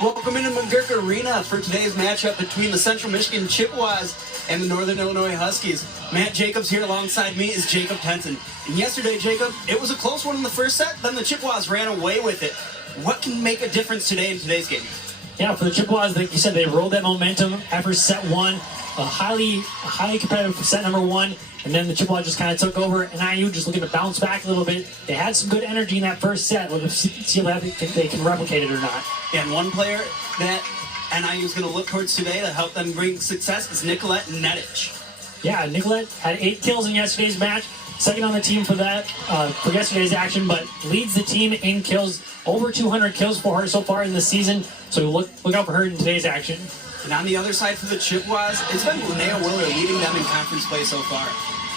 Welcome into McGurk Arena for today's matchup between the Central Michigan Chippewas and the Northern Illinois Huskies. Matt Jacobs here alongside me is Jacob Tenton. And yesterday, Jacob, it was a close one in the first set, then the Chippewas ran away with it. What can make a difference today in today's game? Yeah, for the Chippewas, like you said, they rolled that momentum after set one, a highly competitive set number one, and then the Chippewas just kind of took over, and IU just looking to bounce back a little bit. They had some good energy in that first set. We'll see if they can replicate it or not. And one player that NIU is going to look towards today to help them bring success is Nicolette Nedich. Yeah, Nicolette had 8 kills in yesterday's match, second on the team for that, for yesterday's action, but leads the team in kills, over 200 kills for her so far in the season, so look out for her in today's action. And on the other side for the Chippewas, it's been Linnea Willer leading them in conference play so far.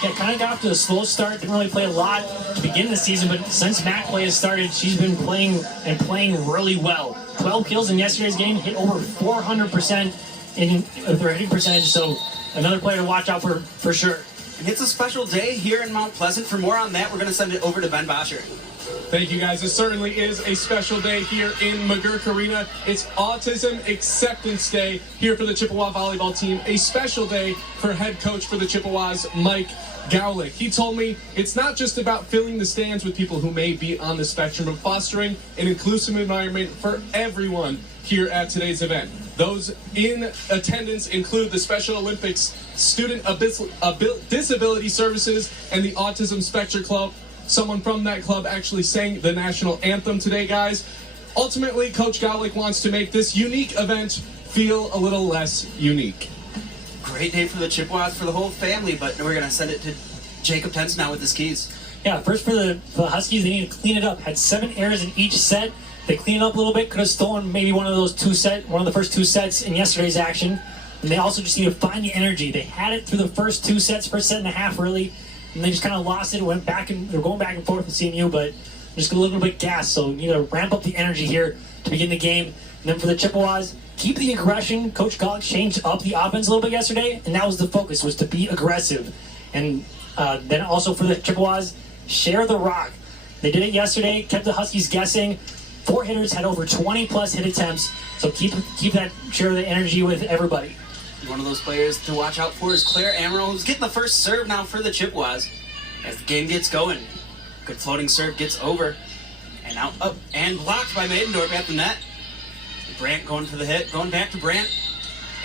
Yeah, kind of got off to a slow start, didn't really play a lot to begin the season, but since MAC play has started, she's been playing really well. 12 kills in yesterday's game, hit over 400% in their hitting percentage, so another player to watch out for sure. And it's a special day here in Mount Pleasant. For more on that, we're going to send it over to Ben Bosher. Thank you, guys. It certainly is a special day here in McGurk Arena. It's Autism Acceptance Day here for the Chippewa volleyball team. A special day for head coach for the Chippewas, Mike Gowlick. He told me it's not just about filling the stands with people who may be on the spectrum, but fostering an inclusive environment for everyone here at today's event. Those in attendance include the Special Olympics Student Disability Services and the Autism Spectrum Club. Someone from that club actually sang the national anthem today, guys. Ultimately, Coach Gowlick wants to make this unique event feel a little less unique. Great day for the Chippewas, for the whole family, but we're going to send it to Jacob Tenton now with his keys. Yeah, first for the Huskies, they need to clean it up. Had 7 errors in each set. They cleaned it up a little bit. Could have stolen maybe one of the first 2 sets in yesterday's action. And they also just need to find the energy. They had it through the first 2 sets, first set and a half really, and they just kind of lost it. Went back and they're going back and forth with Cmu, but just a little bit gas. So you need to ramp up the energy here to begin the game. And then for the Chippewas, keep the aggression. Coach Gowlick changed up the offense a little bit yesterday, and that was the focus, was to be aggressive. And then also for the Chippewas, share the rock. They did it yesterday, kept the Huskies guessing. 4 hitters had over 20 plus hit attempts, so keep that share the energy with everybody. One of those players to watch out for is Iverson-Ammeraal, who's getting the first serve now for the Chippewas as the game gets going. Good floating serve gets over, and out up and blocked by Maidendorf at the net. Brandt going for the hit, going back to Brandt,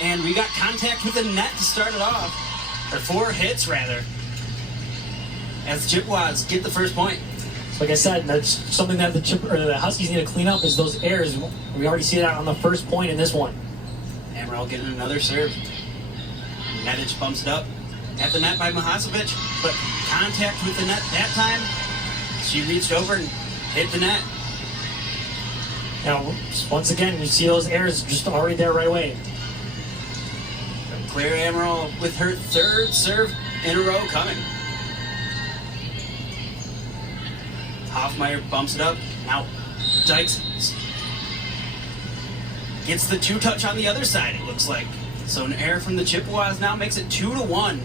and we got contact with the net to start it off, or 4 hits rather, as the Chippewas get the first point. Like I said, that's something that the Huskies need to clean up, is those errors. We already see that on the first point in this one. Ammeraal getting another serve. Nedich bumps it up at the net by Mahasovic, but contact with the net that time. She reached over and hit the net. Now, once again, you see those errors just already there right away. Iverson-Ammeraal with her 3rd serve in a row coming. Hoffmeyer bumps it up. Now Dykes gets the 2-touch on the other side, it looks like. So an error from the Chippewas now makes it 2-1.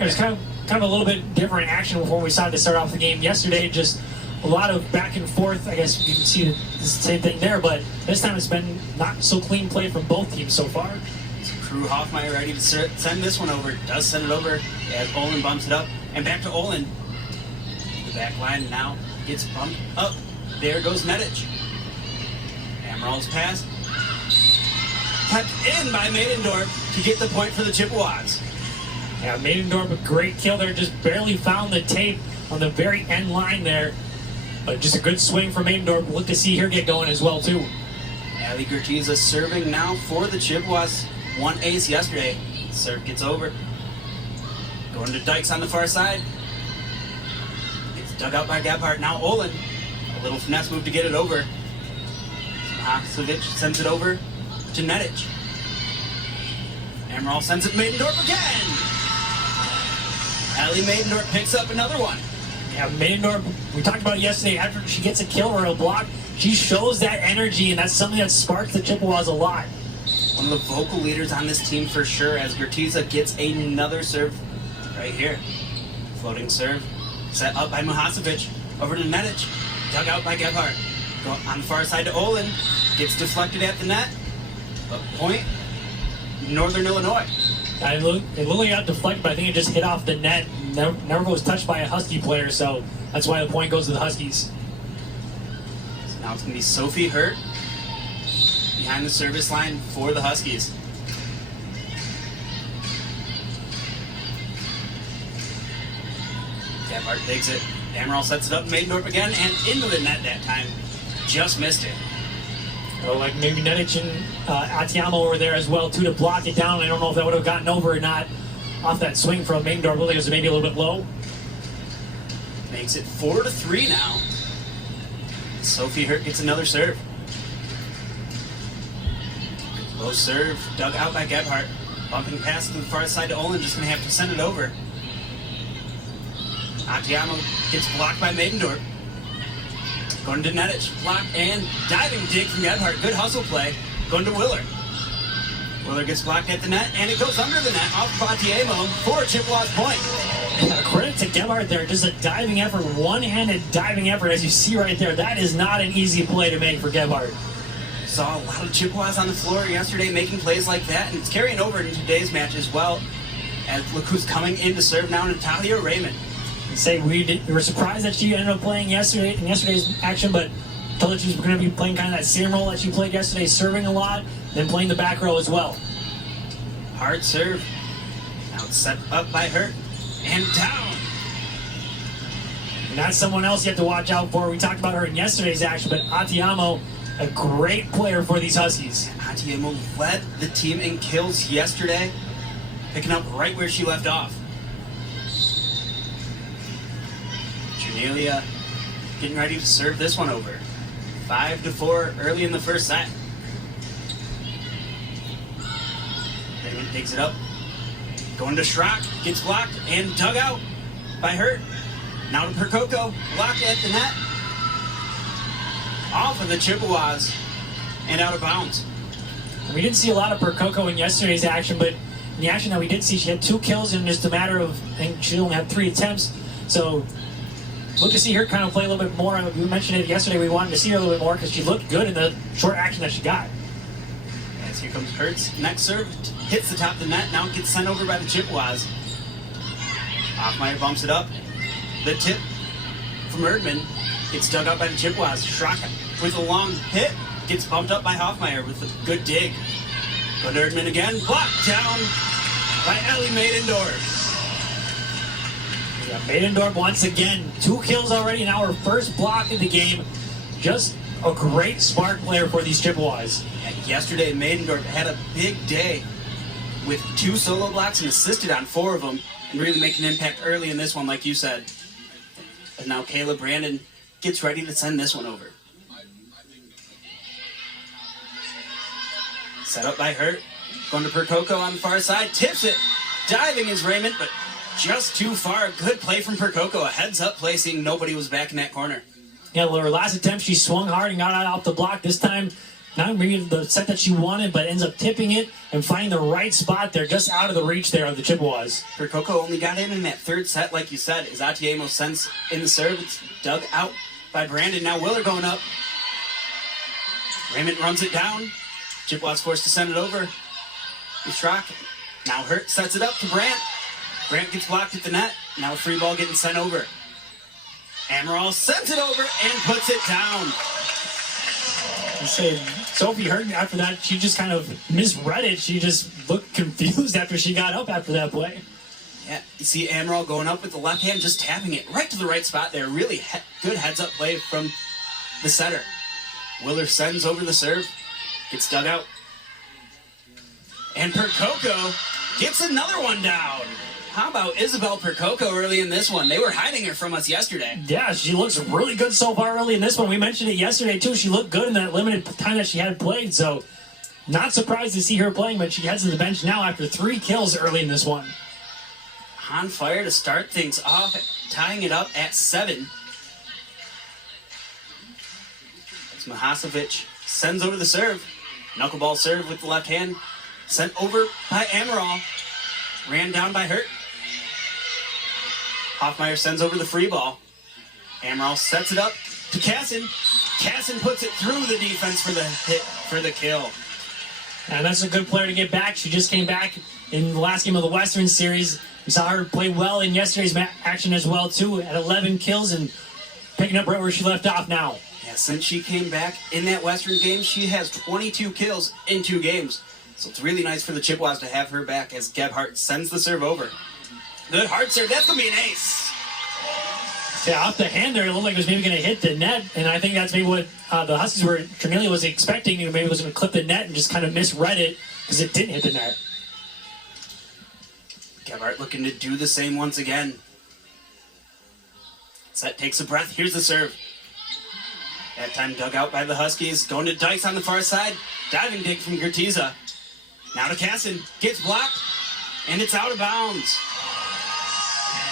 It was kind of a little bit different action before we decided to start off the game yesterday. Just a lot of back and forth. I guess you can see the same thing there, but this time it's been not so clean play from both teams so far. Crew Hoffmeyer ready to send this one over. Does send it over as Olin bumps it up. And back to Olin. The back line now gets bumped up. There goes Nedich. Ammeral's pass. Kept in by Maidendorf to get the point for the Chippewas. Yeah, Maidendorf, a great kill there. Just barely found the tape on the very end line there. But just a good swing for Maidendorf. Look to see her get going as well, too. Ali Gertiza serving now for the Chippewas. 1 ace yesterday. Serve gets over. Going to Dykes on the far side. Gets dug out by Gebhardt. Now Olin. A little finesse move to get it over. Mahasovic sends it over to Nedich. Ammeraal sends it to Maidendorf again. Ali Maidendorf picks up another one. Yeah, Maidendorf, we talked about it yesterday, after she gets a kill or a block, she shows that energy, and that's something that sparks the Chippewas a lot. One of the vocal leaders on this team for sure, as Gertiza gets another serve right here. Floating serve, set up by Mahasovic, over to Nedich, dug out by Gebhardt. Go on the far side to Olin. Gets deflected at the net. But point, Northern Illinois. It looked like it got deflected, but I think it just hit off the net. Never was touched by a Husky player, so that's why the point goes to the Huskies. So now it's going to be Sophie Hurt behind the service line for the Huskies. Gebhardt takes it. Ammeraal sets it up, Maidendorp again, and into the net that time. Just missed it. So like maybe Nedic and Atiamo were there as well too to block it down. I don't know if that would have gotten over or not off that swing from Maidendorp. Really, it was maybe a little bit low. Makes it 4-3 now. Sophie Hurt gets another serve. Low serve, dug out by Gebhardt. Bumping pass to the far side to Olin, just going to have to send it over. Atiamo gets blocked by Maidendorp. Going to Nedic, block and diving dig from Gebhardt. Good hustle play. Going to Willer. Willer gets blocked at the net, and it goes under the net off Atiamo for Chippewa's point. Credit to Gebhardt there, just a diving effort, one-handed diving effort, as you see right there. That is not an easy play to make for Gebhardt. Saw a lot of Chippewas on the floor yesterday making plays like that, and it's carrying over into today's match as well. As look who's coming in to serve now, Natalia Raymond. Say we were surprised that she ended up playing yesterday in yesterday's action, but told that she was going to be playing kind of that same role that she played yesterday, serving a lot, then playing the back row as well. Hard serve. Now it's set up by Hurt and down. And that's someone else you have to watch out for. We talked about her in yesterday's action, but Atiamo, a great player for these Huskies. Atiamo led the team in kills yesterday, picking up right where she left off. Janelia getting ready to serve this one over. 5-4 early in the first set. Raymond digs it up. Going to Schrock, gets blocked and dug out by Hurt. Now to Percoco, blocked at the net. Off of the Chippewas and out of bounds. We didn't see a lot of Percoco in yesterday's action, but in the action that we did see, she had 2 kills in just a matter of, I think she only had 3 attempts. So look to see her kind of play a little bit more. We mentioned it yesterday. We wanted to see her a little bit more because she looked good in the short action that she got. As here comes Hurts. Next serve hits the top of the net. Now it gets sent over by the Chippewas. Hoffmeyer bumps it up. The tip from Erdman gets dug up by the Chippewas. Schrock with a long hit gets bumped up by Hoffmeyer with a good dig. Go to Erdman again. Blocked down by Ellie Maidendorf. Yeah, Maidendorf once again, 2 kills already, now her first block in the game. Just a great smart player for these Chippewas. And yesterday, Maidendorf had a big day with 2 solo blocks and assisted on 4 of them and really making an impact early in this one, like you said. And now Kayla Brandon gets ready to send this one over. Set up by Hurt. Going to Percoco on the far side. Tips it. Diving is Raymond, but just too far. Good play from Percoco. A heads-up play, seeing nobody was back in that corner. Yeah, well, her last attempt, she swung hard and got out off the block. This time, not maybe the set that she wanted, but ends up tipping it and finding the right spot there, just out of the reach there of the Chippewas. Percoco only got in that third set, like you said, as Atiamo sends in the serve. It's dug out by Brandon. Now Willer going up. Raymond runs it down. Chippewas forced to send it over. Schrock. Now Hurt sets it up to Brandt. Brandt gets blocked at the net. Now a free ball getting sent over. Ammeraal sends it over and puts it down. You say Sophie Hurt, after that, she just kind of misread it. She just looked confused after she got up after that play. Yeah, you see Ammeraal going up with the left hand, just tapping it right to the right spot there. Really good heads-up play from the setter. Willer sends over the serve. Gets dug out. And Percoco gets another one down. How about Isabel Percoco early in this one? They were hiding her from us yesterday. Yeah, she looks really good so far early in this one. We mentioned it yesterday, too. She looked good in that limited time that she had played, so not surprised to see her playing, but she heads to the bench now after 3 kills early in this one. On fire to start things off, tying it up at 7. It's Mahasovic sends over the serve. Knuckleball serve with the left hand. Sent over by Ammeraal. Ran down by Hurt. Hoffmeyer sends over the free ball. Ammeraal sets it up to Casson. Casson puts it through the defense for the hit for the kill. And that's a good player to get back. She just came back in the last game of the Western Series. We saw her play well in yesterday's action as well, too, at 11 kills and picking up right where she left off now. Yeah, since she came back in that Western game, she has 22 kills in 2 games. So it's really nice for the Chippewas to have her back as Gebhardt sends the serve over. Good hard serve. That's going to be an ace. Yeah, off the hand there, it looked like it was maybe going to hit the net, and I think that's maybe what the Huskies were, Trenelia was expecting, maybe it was going to clip the net and just kind of misread it because it didn't hit the net. Gebhardt looking to do the same once again. Set takes a breath. Here's the serve. That time dug out by the Huskies. Going to Dykes on the far side. Diving dig from Gertiza. Now to Casson. Gets blocked, and it's out of bounds.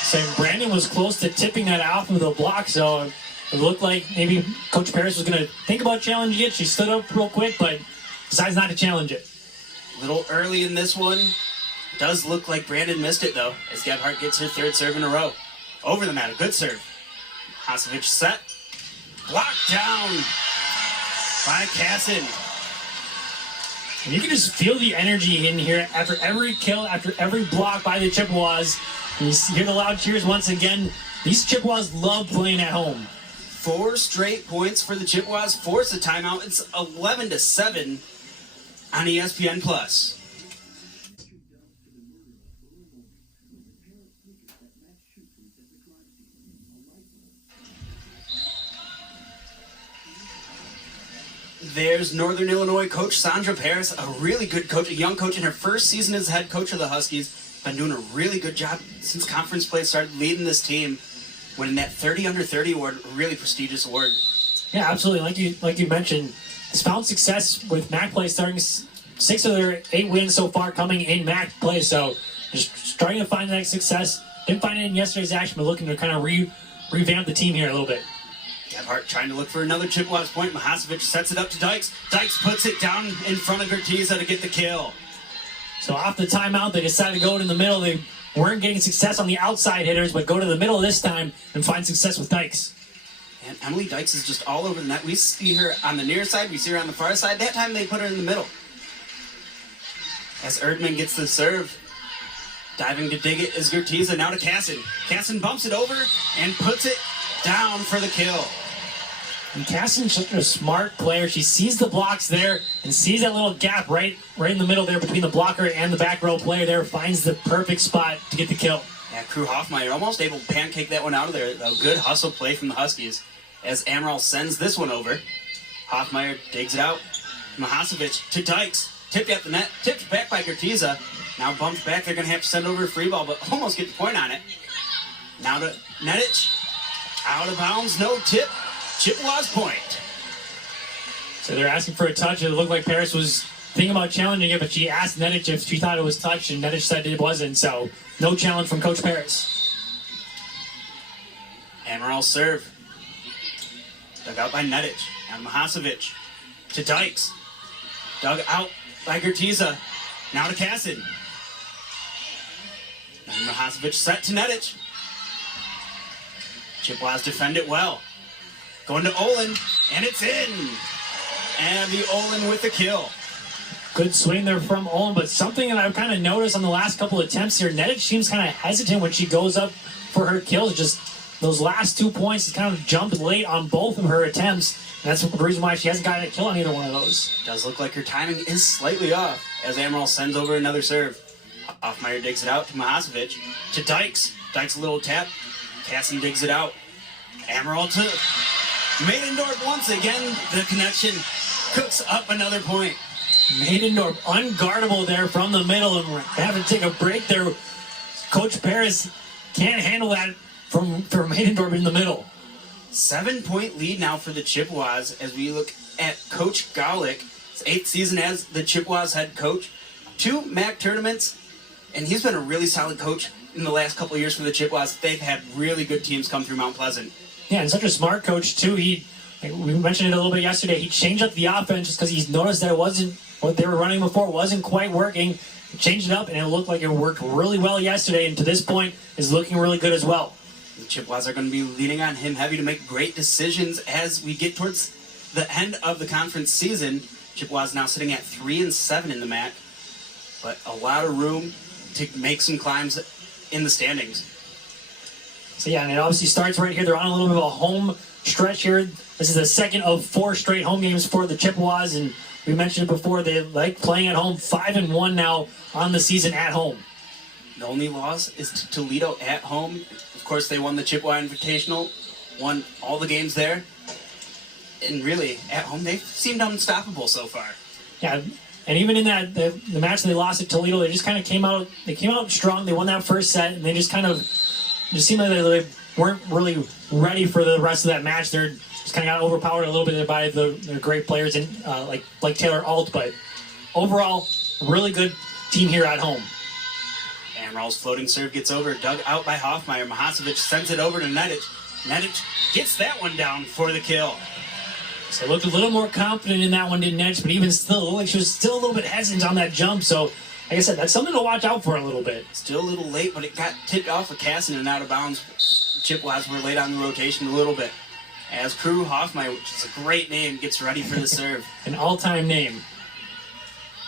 So Brandon was close to tipping that off with a block, so it looked like maybe Coach Paris was going to think about challenging it. She stood up real quick, but decides not to challenge it. A little early in this one. Does look like Brandon missed it, though, as Gebhardt gets her 3rd serve in a row. Over the mat, a good serve. Hasevich set. Blocked down by Casson. And you can just feel the energy in here after every kill, after every block by the Chippewas. And you hear the loud cheers once again. These Chippewas love playing at home. 4 straight points for the Chippewas. Force a timeout. It's 11-7 on ESPN+. There's Northern Illinois coach Sandra Paris, a really good coach, a young coach in her first season as head coach of the Huskies. Been doing a really good job since conference play started, leading this team, winning that 30 under 30 award, a really prestigious award. Yeah, absolutely. Like you mentioned, has found success with MAC play, starting 6 of their 8 wins so far coming in MAC play. So just starting to find that success. Didn't find it in yesterday's action, but looking to kind of revamp the team here a little bit. Gebhardt trying to look for another Chippewas point. Mahasevich sets it up to Dykes. Dykes puts it down in front of Gertiza to get the kill. So off the timeout, they decided to go in the middle. They weren't getting success on the outside hitters, but go to the middle this time and find success with Dykes. And Emily Dykes is just all over the net. We see her on the near side. We see her on the far side. That time they put her in the middle. As Erdman gets the serve. Diving to dig it is Gertiza. Now to Casson. Casson bumps it over and puts it down for the kill. And Casson's such a smart player. She sees the blocks there and sees that little gap right in the middle there between the blocker and the back row player there. Finds the perfect spot to get the kill. Yeah, Crew Hoffmeyer almost able to pancake that one out of there. A good hustle play from the Huskies as Ammeraal sends this one over. Hoffmeyer digs it out. Mahasevich to Dykes. Tipped at the net. Tipped back by Gertiza. Now bumped back. They're going to have to send over a free ball, but almost get the point on it. Now to Nedich. Out of bounds. No tip. Chippewa's point. So they're asking for a touch. It looked like Paris was thinking about challenging it, but she asked Nedich if she thought it was touch, and Nedich said it wasn't. So no challenge from Coach Paris. Ammeraal serve. Dug out by Nedich. Now Mahasevich to Dykes. Dug out by Gertiza. Now to Casson. And Mahasevich set to Nedich. Chippewas defend it well. Going to Olin, and it's in. And the Olin with the kill. Good swing there from Olin, but something that I've kind of noticed on the last couple of attempts here, Nedich seems kind of hesitant when she goes up for her kills. Just those last 2 points, has kind of jumped late on both of her attempts. And that's the reason why she hasn't gotten a kill on either one of those. Does look like her timing is slightly off as Ammeraal sends over another serve. Hoffmeyer digs it out to Mahasevich. To Dykes. Dykes a little tap. Casson digs it out. Ammeraal to Maidendorf once again. The connection cooks up another point. Maidendorf unguardable there from the middle, and we're having to take a break there. Coach Paris can't handle that from Maidendorf in the middle. 7-point lead now for the Chippewas as we look at Coach Gaulick. His 8th season as the Chippewas head coach. 2 MAC tournaments, and he's been a really solid coach in the last couple of years for the Chippewas. They've had really good teams come through Mount Pleasant. Yeah, and such a smart coach, too. We mentioned it a little bit yesterday. He changed up the offense just because he's noticed that it wasn't what they were running before wasn't quite working. He changed it up, and it looked like it worked really well yesterday, and to this point is looking really good as well. The Chippewas are going to be leaning on him heavy to make great decisions as we get towards the end of the conference season. Chippewa's now sitting at 3-7 in the MAC, but a lot of room to make some climbs in the standings. So yeah, and it obviously starts right here. They're on a little bit of a home stretch here. This is the second of 4 straight home games for the Chippewas, and we mentioned it before, they like playing at home. 5-1 now on the season at home. The only loss is to Toledo at home. Of course, they won the Chippewa Invitational, won all the games there. And really, at home, they've seemed unstoppable so far. Yeah, and even in that the match that they lost at Toledo, they just kind of came out. They came out strong. They won that first set, and they just seemed like they weren't really ready for the rest of that match. They're just kind of got overpowered a little bit by their great players and like Taylor Alt. But overall, really good team here at home. Ammeraal's floating serve gets over, dug out by Hoffmeyer. Mahacevic sends it over to Nedic. Nedic gets that one down for the kill. So looked a little more confident in that one, didn't Nedge, but even still, like she was still a little bit hesitant on that jump. So, like I said, that's something to watch out for a little bit. Still a little late, but it got tipped off of Casson and out of bounds. Chippewas were late on the rotation a little bit. As Crew Hoffmeyer, which is a great name, gets ready for the serve. An all-time name.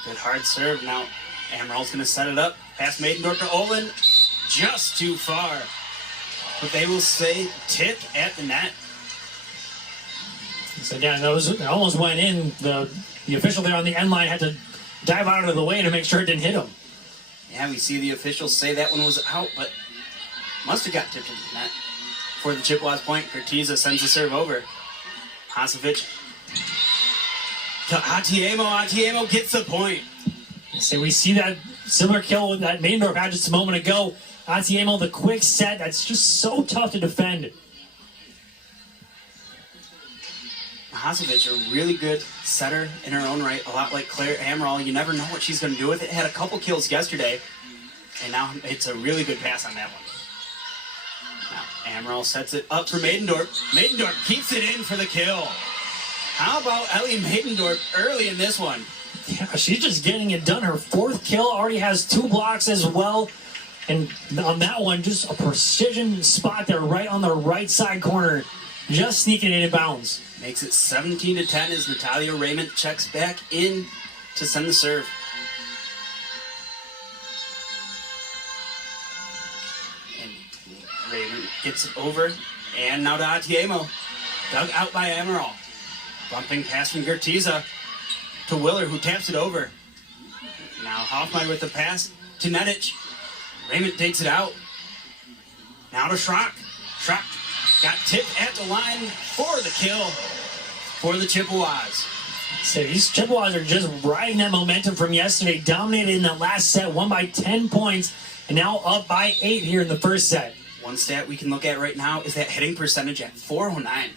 Good hard serve. Now Ammeral's going to set it up. Past Maidendorf to Olin. Just too far. But they will say tip at the net. So yeah, it almost went in. The official there on the end line had to dive out of the way to make sure it didn't hit him. Yeah, we see the officials say that one was out, but must have got tipped into the net. For the Chippewas point, Corteza sends the serve over. Hasevic to Atiemo. Atiemo gets the point. So we see that similar kill that Maidendorf had just a moment ago. Atiemo, the quick set, that's just so tough to defend. Hasevic, a really good setter in her own right, a lot like Claire Ammeraal. You never know what she's going to do with it. Had a couple kills yesterday, and now it's a really good pass on that one. Now Ammeraal sets it up for Maidendorf. Maidendorf keeps it in for the kill. How about Ellie Maidendorf early in this one? Yeah, she's just getting it done. Her 4th kill, already has 2 blocks as well. And on that one, just a precision spot there right on the right side corner. Just sneaking it in bounds. Makes it 17-10 as Natalia Raymond checks back in to send the serve. And Raymond gets it over. And now to Atiemo. Dug out by Ammeraal. Bumping pass from Gertiza to Willer, who taps it over. Now Hoffmeyer with the pass to Nedic. Raymond takes it out. Now to Schrock. Schrock got tipped at the line for the kill for the Chippewas. So these Chippewas are just riding that momentum from yesterday. Dominated in that last set, won by 10 points, and now up by 8 here in the first set. One stat we can look at right now is that hitting percentage at .409.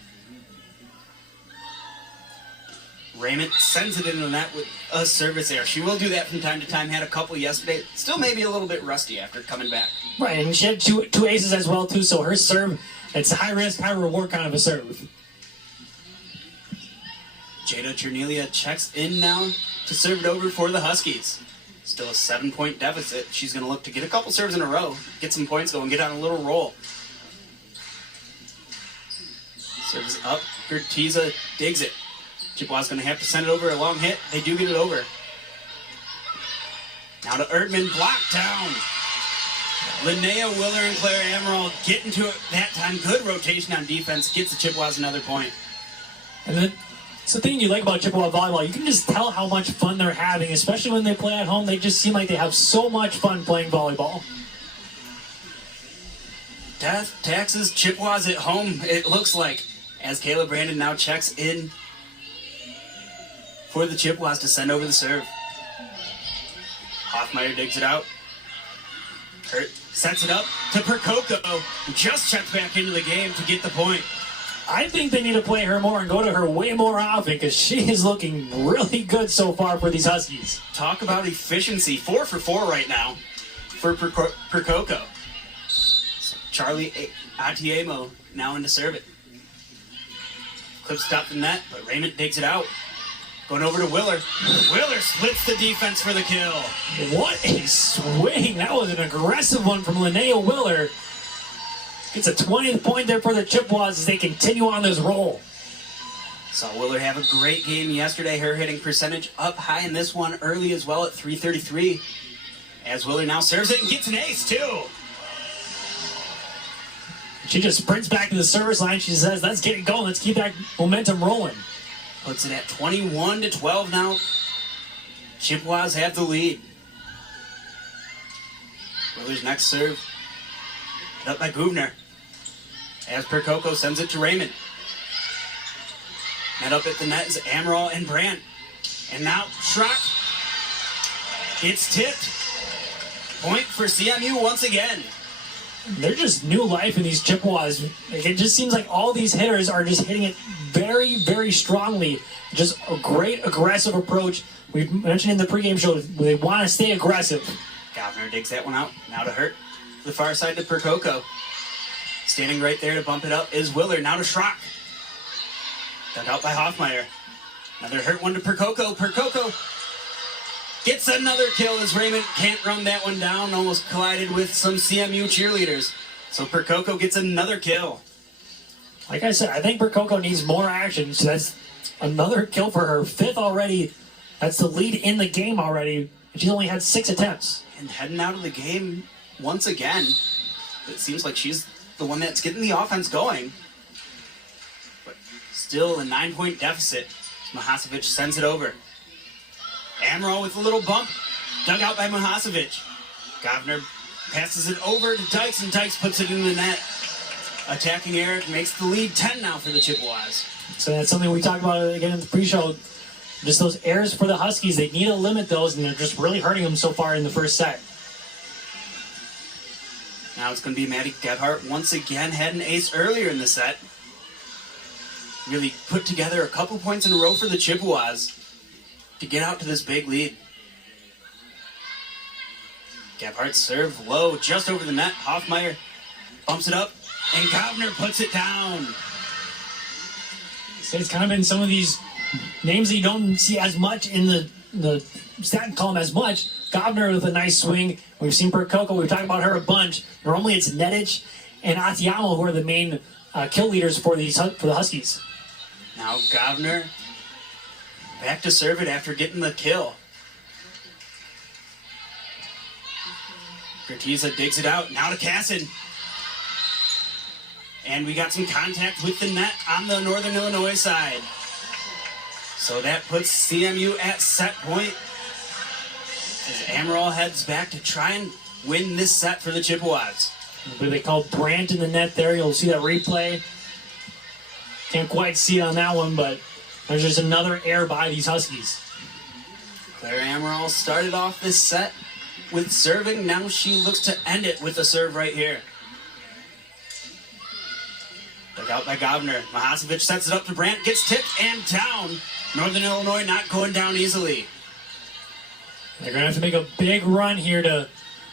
Raymond sends it into the net with a service error. She will do that from time to time. Had a couple yesterday. Still maybe a little bit rusty after coming back. Right, and she had two aces as well, too, so her serve, it's high risk, high reward kind of a serve. Jada Chernelia checks in now to serve it over for the Huskies. Still a 7-point deficit. She's going to look to get a couple serves in a row, get some points going, get on a little roll. Serves up. Gertiza digs it. Chippewa's going to have to send it over a long hit. They do get it over. Now to Erdman, blocked down. Linnea Willer and Claire Ammeraal get into it that time. Good rotation on defense. Gets the Chippewas another point. And then it's the thing you like about Chippewa volleyball. You can just tell how much fun they're having, especially when they play at home. They just seem like they have so much fun playing volleyball. Death taxes Chippewas at home, it looks like, as Kayla Brandon now checks in for the Chippewas to send over the serve. Hoffmeyer digs it out. Hurt sets it up to Percoco, who just checked back into the game to get the point. I think they need to play her more and go to her way more often because she is looking really good so far for these Huskies. Talk about efficiency. 4 for 4 right now for Percoco. So Charlie Atiemo now in to serve it. Clip stopped the net, but Raymond digs it out. Going over to Willer. Willer splits the defense for the kill. What a swing. That was an aggressive one from Linnea Willer. Gets a 20th point there for the Chippewas as they continue on this roll. Saw Willard have a great game yesterday. Her hitting percentage up high in this one early as well at 333. As Willard now serves it and gets an ace too. She just sprints back to the service line. She says, let's get it going. Let's keep that momentum rolling. Puts it at 21-12 now. Chippewas have the lead. Willard's next serve. Put up by Gubner. As Percoco sends it to Raymond. Net up at the net is Ammeraal and Brandt. And now Schrock. It's tipped. Point for CMU once again. They're just new life in these Chippewas. Like, it just seems like all these hitters are just hitting it very, very strongly. Just a great aggressive approach. We mentioned in the pregame show, they want to stay aggressive. Governor digs that one out. Now to Hurt. The far side to Percoco. Standing right there to bump it up is Willard. Now to Schrock. Dug out by Hoffmeyer. Another Hurt one to Percoco. Percoco gets another kill as Raymond can't run that one down. Almost collided with some CMU cheerleaders. So Percoco gets another kill. Like I said, I think Percoco needs more action. So that's another kill for her. 5th already. That's the lead in the game already. And she's only had 6 attempts. And heading out of the game once again. It seems like she's the one that's getting the offense going. But still a 9-point deficit. Mahasevich sends it over. Ammeraal with a little bump. Dug out by Mahasevich. Govner passes it over to Dykes, and Dykes puts it in the net. Attacking Eric makes the lead 10 now for the Chippewas. So that's something we talked about again in the pre-show. Just those errors for the Huskies. They need to limit those, and they're just really hurting them so far in the first set. Now it's going to be Maddie Gebhardt once again. Had an ace earlier in the set. Really put together a couple points in a row for the Chippewas to get out to this big lead. Gebhardt serve low, just over the net. Hoffmeyer bumps it up, and Govner puts it down. So it's kind of been some of these names that you don't see as much in the stat column as much. Govner with a nice swing. We've seen Percoco. We've talked about her a bunch. Normally it's Nedich and Atiamo who are the main kill leaders for the Huskies. Now Govner back to serve it after getting the kill. Gertiza digs it out. Now to Casson. And we got some contact with the net on the Northern Illinois side. So that puts CMU at set point. As Ammeraal heads back to try and win this set for the Chippewas. They call Brandt in the net there. You'll see that replay. Can't quite see it on that one, but there's just another error by these Huskies. Claire Ammeraal started off this set with serving. Now she looks to end it with a serve right here. Dug out by Govner. Mahasevich sets it up to Brandt. Gets tipped and down. Northern Illinois not going down easily. They're going to have to make a big run here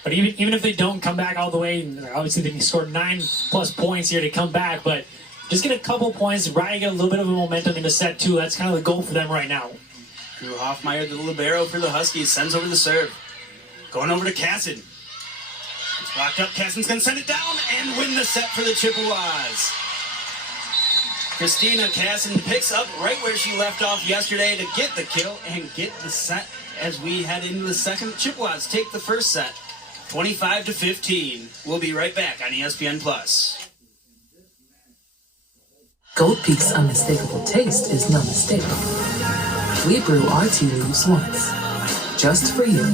but even if they don't come back all the way, obviously they can score 9+ points here to come back, but just get a couple points, right, get a little bit of a momentum into set 2. That's kind of the goal for them right now. Drew Hoffmeyer, the libero for the Huskies, sends over the serve. Going over to Casson. It's blocked up. Casson's going to send it down and win the set for the Chippewas. Christina Casson picks up right where she left off yesterday to get the kill and get the set as we head into the second. Chippewas take the first set, 25-15. We'll be right back on ESPN+. Gold Peak's unmistakable taste is no mistake. We brew our tea leaves once, just for you.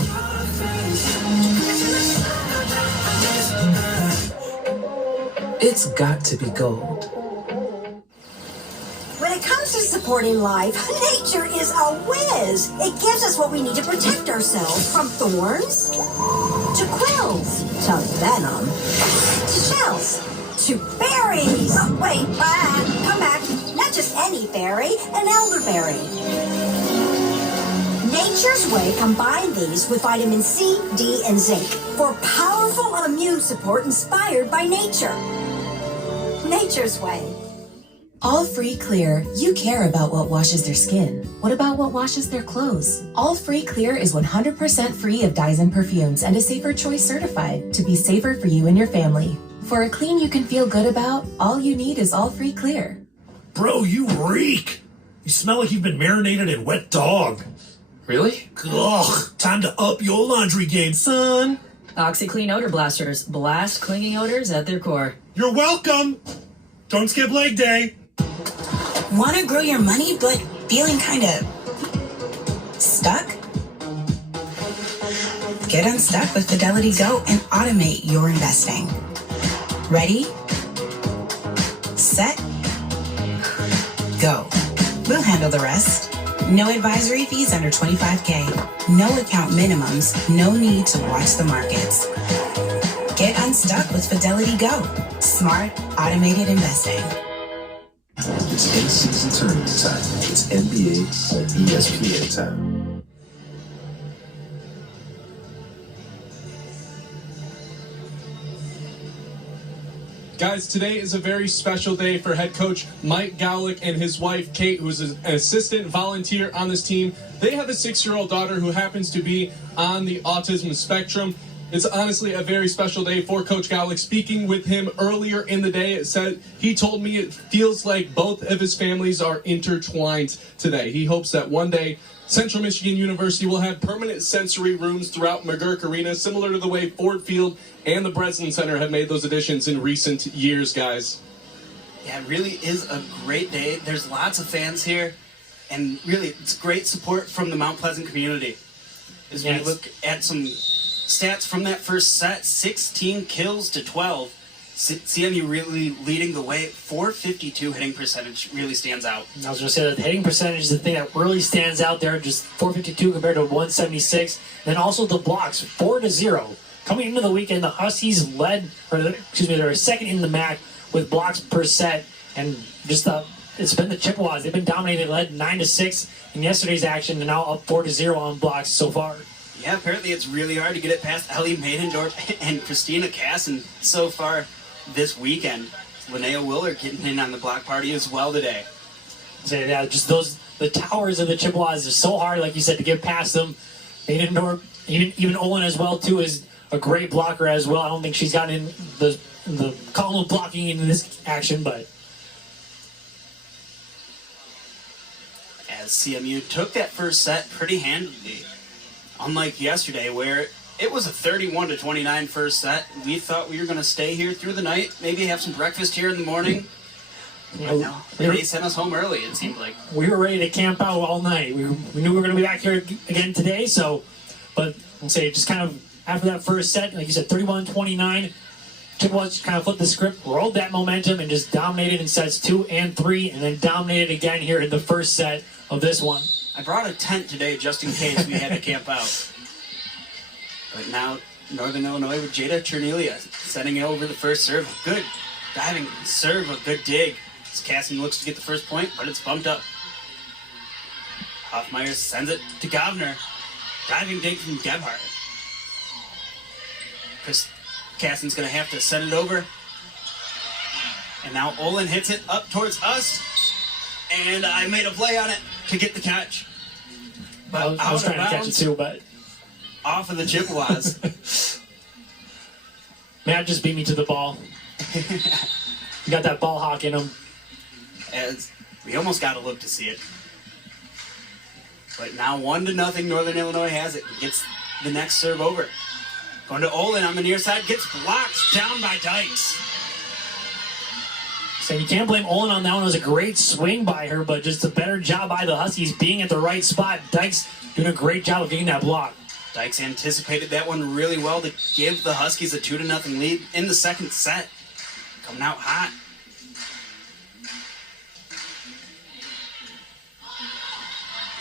It's got to be gold. When it comes to supporting life, nature is a whiz. It gives us what we need to protect ourselves from thorns, to quills, to venom, to shells, to berries. Oh, wait, come back. Not just any berry, an elderberry. Nature's Way combined these with vitamin C, D, and zinc for powerful immune support inspired by nature. Nature's Way. All Free Clear, you care about what washes their skin. What about what washes their clothes? All Free Clear is 100% free of dyes and perfumes and is Safer Choice certified to be safer for you and your family. For a clean you can feel good about, all you need is All Free Clear. Bro, you reek! You smell like you've been marinated in wet dog. Really? Ugh, time to up your laundry game, son. OxyClean Odor Blasters. Blast clinging odors at their core. You're welcome. Don't skip leg day. Want to grow your money, but feeling kind of stuck? Get unstuck with Fidelity Go and automate your investing. Ready? Set? Go. We'll handle the rest. No advisory fees under $25K. No account minimums. No need to watch the markets. Get unstuck with Fidelity Go. Smart, automated investing. It's in-season tournament time. It's NBA on ESPN time. Guys, today is a very special day for head coach Mike Gowlick and his wife, Kate, who's an assistant volunteer on this team. They have a 6-year-old daughter who happens to be on the autism spectrum. It's honestly a very special day for Coach Gowlick. Speaking with him earlier in the day, it said he told me it feels like both of his families are intertwined today. He hopes that one day Central Michigan University will have permanent sensory rooms throughout McGurk Arena, similar to the way Ford Field and the Breslin Center have made those additions in recent years, guys. Yeah, it really is a great day. There's lots of fans here, and really, it's great support from the Mount Pleasant community. As we look at some stats from that first set, 16 kills to 12. CMU really leading the way. 452 hitting percentage really stands out. I was going to say that the hitting percentage is the thing that really stands out there. Just 452 compared to 176. Then also the blocks, 4-0. Coming into the weekend, the Huskies they were second in the MAC with blocks per set. And just it's been the Chippewas. They've been dominated, led 9-6 in yesterday's action, and now up 4-0 on blocks so far. Yeah, apparently it's really hard to get it past Ellie Maidendorf and Christina Casson so far this weekend. Linnea Willard getting in on the block party as well today. So yeah, just the towers of the Chippewas are so hard, like you said, to get past them. Maidendorf, even Olin as well too, is a great blocker as well. I don't think she's gotten in the column of blocking in this action, but as CMU took that first set pretty handily, unlike yesterday where it was a 31-29 first set. We thought we were going to stay here through the night, maybe have some breakfast here in the morning. No, they sent us home early, it seemed like. We were ready to camp out all night. We knew we were going to be back here again today, but I'll say just kind of after that first set, like you said, 31-29, Chippewas kind of flipped the script, rolled that momentum, and just dominated in sets 2 and 3, and then dominated again here in the first set of this one. I brought a tent today just in case we had to camp out. But now, Northern Illinois with Jada Chernelia setting it over the first serve. Good diving serve, a good dig. As Casson looks to get the first point, but it's bumped up. Hoffmeyer sends it to Govner. Diving dig from Gebhardt. Casson's going to have to send it over. And now Olin hits it up towards us. And I made a play on it to get the catch. But I was trying to catch it too, but off of the Chippewas. Matt just beat me to the ball. You got that ball hawk in him. As we almost got to look to see it. But now 1-0, Northern Illinois has it. Gets the next serve over. Going to Olin on the near side. Gets blocked down by Dykes. So you can't blame Olin on that one. It was a great swing by her, but just a better job by the Huskies being at the right spot. Dykes doing a great job of getting that block. Dykes anticipated that one really well to give the Huskies a 2-0 lead in the second set. Coming out hot.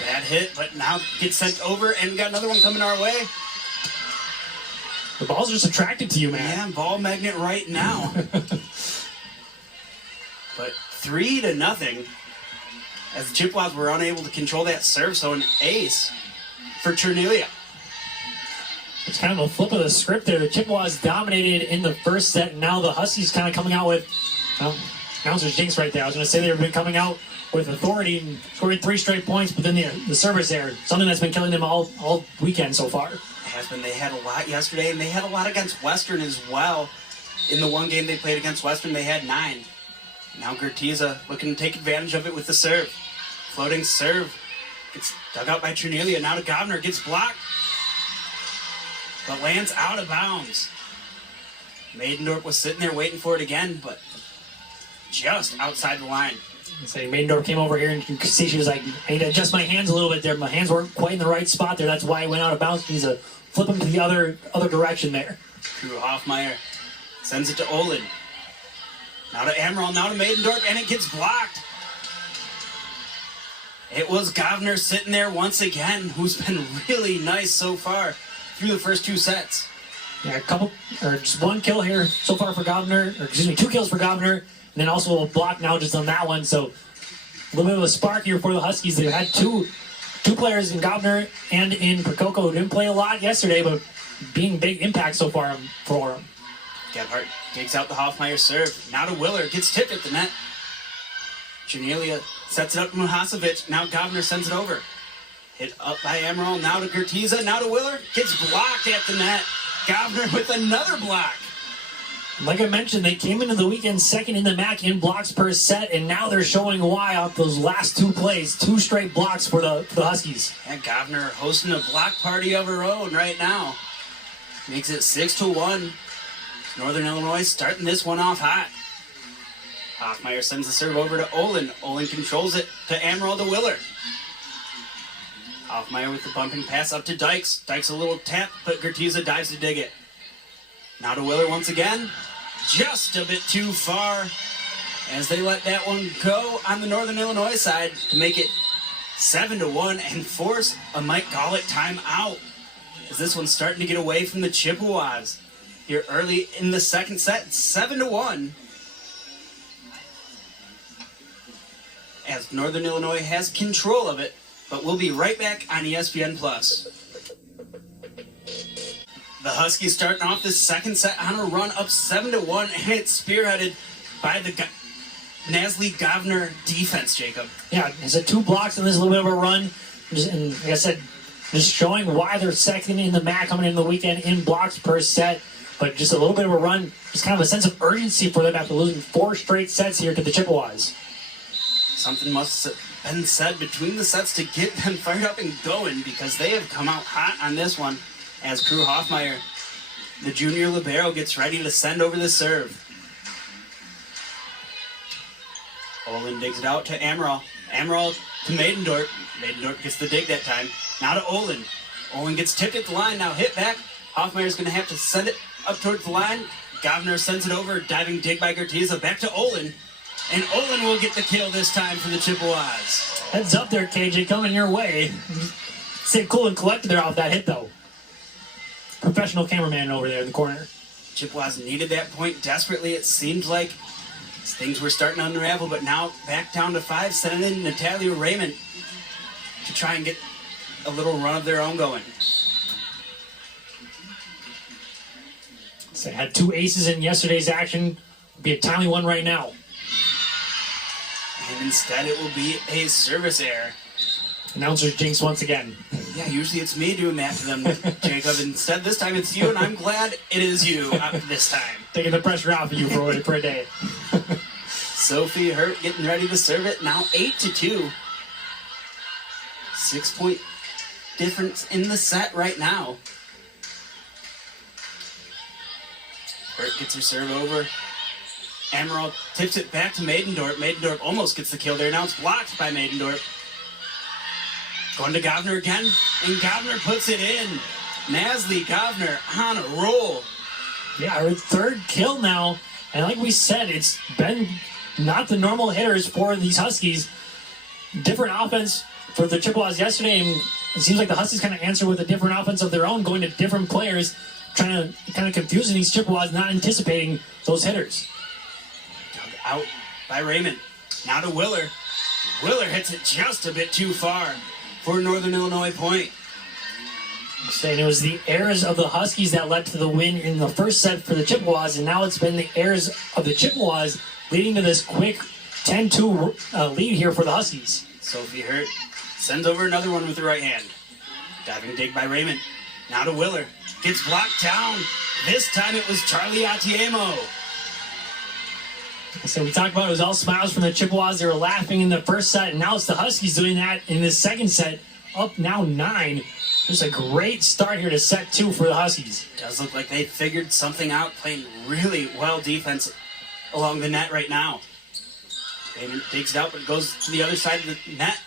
Bad hit, but now gets sent over, and we got another one coming our way. The ball's just attracted to you, man. Yeah, ball magnet right now. But 3-0, as the Chippewas were unable to control that serve, so an ace for Chernelia. It's kind of a flip of the script there. The Chippewas dominated in the first set, and now the Huskies kind of coming out with, well, announcer's jinx right there. I was going to say they've been coming out with authority and scoring 3 straight points, but then the service error, something that's been killing them all weekend so far. It has been. They had a lot yesterday, and they had a lot against Western as well. In the one game they played against Western, they had 9. Now Gertiza looking to take advantage of it with the serve. Floating serve gets dug out by Trinelia. Now to Govner, gets blocked, but lands out of bounds. Maidendorp was sitting there waiting for it again, but just outside the line. Maidendorp came over here and you can see she was like, I need to adjust my hands a little bit there. My hands weren't quite in the right spot there. That's why I went out of bounds. He needs to flip them to the other direction there. Drew Hoffmeyer sends it to Olin. Now to Ammeraal, now to Maidendorp, and it gets blocked. It was Govner sitting there once again, who's been really nice so far through the first 2 sets. Yeah, just one kill here so far for Govner, or excuse me, 2 kills for Govner, and then also a block now just on that one. So a little bit of a spark here for the Huskies. They had two players in Govner and in Prococo who didn't play a lot yesterday, but being big impact so far for them. Gebhardt takes out the Hoffmeyer serve. Now to Willer, gets tipped at the net. Janelia sets it up to Muhacevic. Now Govner sends it over. Hit up by Ammeraal. Now to Gertiza. Now to Willer. Gets blocked at the net. Govner with another block. Like I mentioned, they came into the weekend second in the MAC in blocks per set, and now they're showing why off those last 2 plays. 2 straight blocks for the Huskies. And Govner hosting a block party of her own right now. Makes it 6-1. Northern Illinois starting this one off hot. Hoffmeyer sends the serve over to Olin. Olin controls it to Ammeraal to Willer. Hoffmeyer with the bumping pass up to Dykes. Dykes a little tap, but Gertiza dives to dig it. Now to Willer once again. Just a bit too far as they let that one go on the Northern Illinois side to make it 7-1 and force a Mike Golick timeout. As this one's starting to get away from the Chippewas. Here early in the second set, 7-1. As Northern Illinois has control of it, but we'll be right back on ESPN+. The Huskies starting off this second set on a run up 7-1, and it's spearheaded by the Nasli Govner defense, Jacob. Yeah, it's a 2 blocks and there's a little bit of a run. And like I said, just showing why they're second in the MAC coming into the weekend in blocks per set. But just a little bit of a run, just kind of a sense of urgency for them after losing 4 straight sets here to the Chippewas. Something must have been said between the sets to get them fired up and going, because they have come out hot on this one as Crew Hoffmeyer, the junior libero, gets ready to send over the serve. Olin digs it out to Ammeraal. Ammeraal to Maidendorp. Maidendorp gets the dig that time. Now to Olin. Olin gets tipped at the line, now hit back. Hoffmeyer's going to have to send it up towards the line. Govner sends it over, diving dig by Gertiza, back to Olin. And Olin will get the kill this time for the Chippewas. Heads up there, KJ, coming your way. Stay cool and collected there off that hit, though. Professional cameraman over there in the corner. Chippewas needed that point desperately. It seemed like things were starting to unravel, but now back down to 5, sending in Natalia Raymond to try and get a little run of their own going. So they had 2 aces in yesterday's action. It'll be a timely one right now. And instead it will be a service error. Announcer's jinx once again. Yeah, usually it's me doing that to them, Jacob. Instead, this time it's you, and I'm glad it is you this time. Taking the pressure off of you for a day. Sophie Hurt getting ready to serve it. Now 8-2. 6-point difference in the set right now. Hurt gets her serve over. Ammeraal tips it back to Maidendorp. Maidendorp almost gets the kill there. Now it's blocked by Maidendorp. Going to Govner again, and Govner puts it in. Nasli Govner on a roll. Yeah, her 3rd kill now. And like we said, it's been not the normal hitters for these Huskies. Different offense for the Chippewas yesterday, and it seems like the Huskies kind of answer with a different offense of their own, going to different players, trying to kind of confusing these Chippewas, not anticipating those hitters. Dug out by Raymond. Now to Willer. Willer hits it just a bit too far for Northern Illinois point. Saying it was the errors of the Huskies that led to the win in the first set for the Chippewas, and now it's been the errors of the Chippewas leading to this quick 10-2 lead here for the Huskies. Sophie Hurt sends over another one with the right hand. Diving dig by Raymond. Now to Willer. Gets blocked down. This time it was Charlie Atiemo. So we talked about it was all smiles from the Chippewas. They were laughing in the first set, and now it's the Huskies doing that in the second set, up now 9. Just a great start here to set 2 for the Huskies. Does look like they figured something out, playing really well defense along the net right now. Raymond digs it out, but goes to the other side of the net.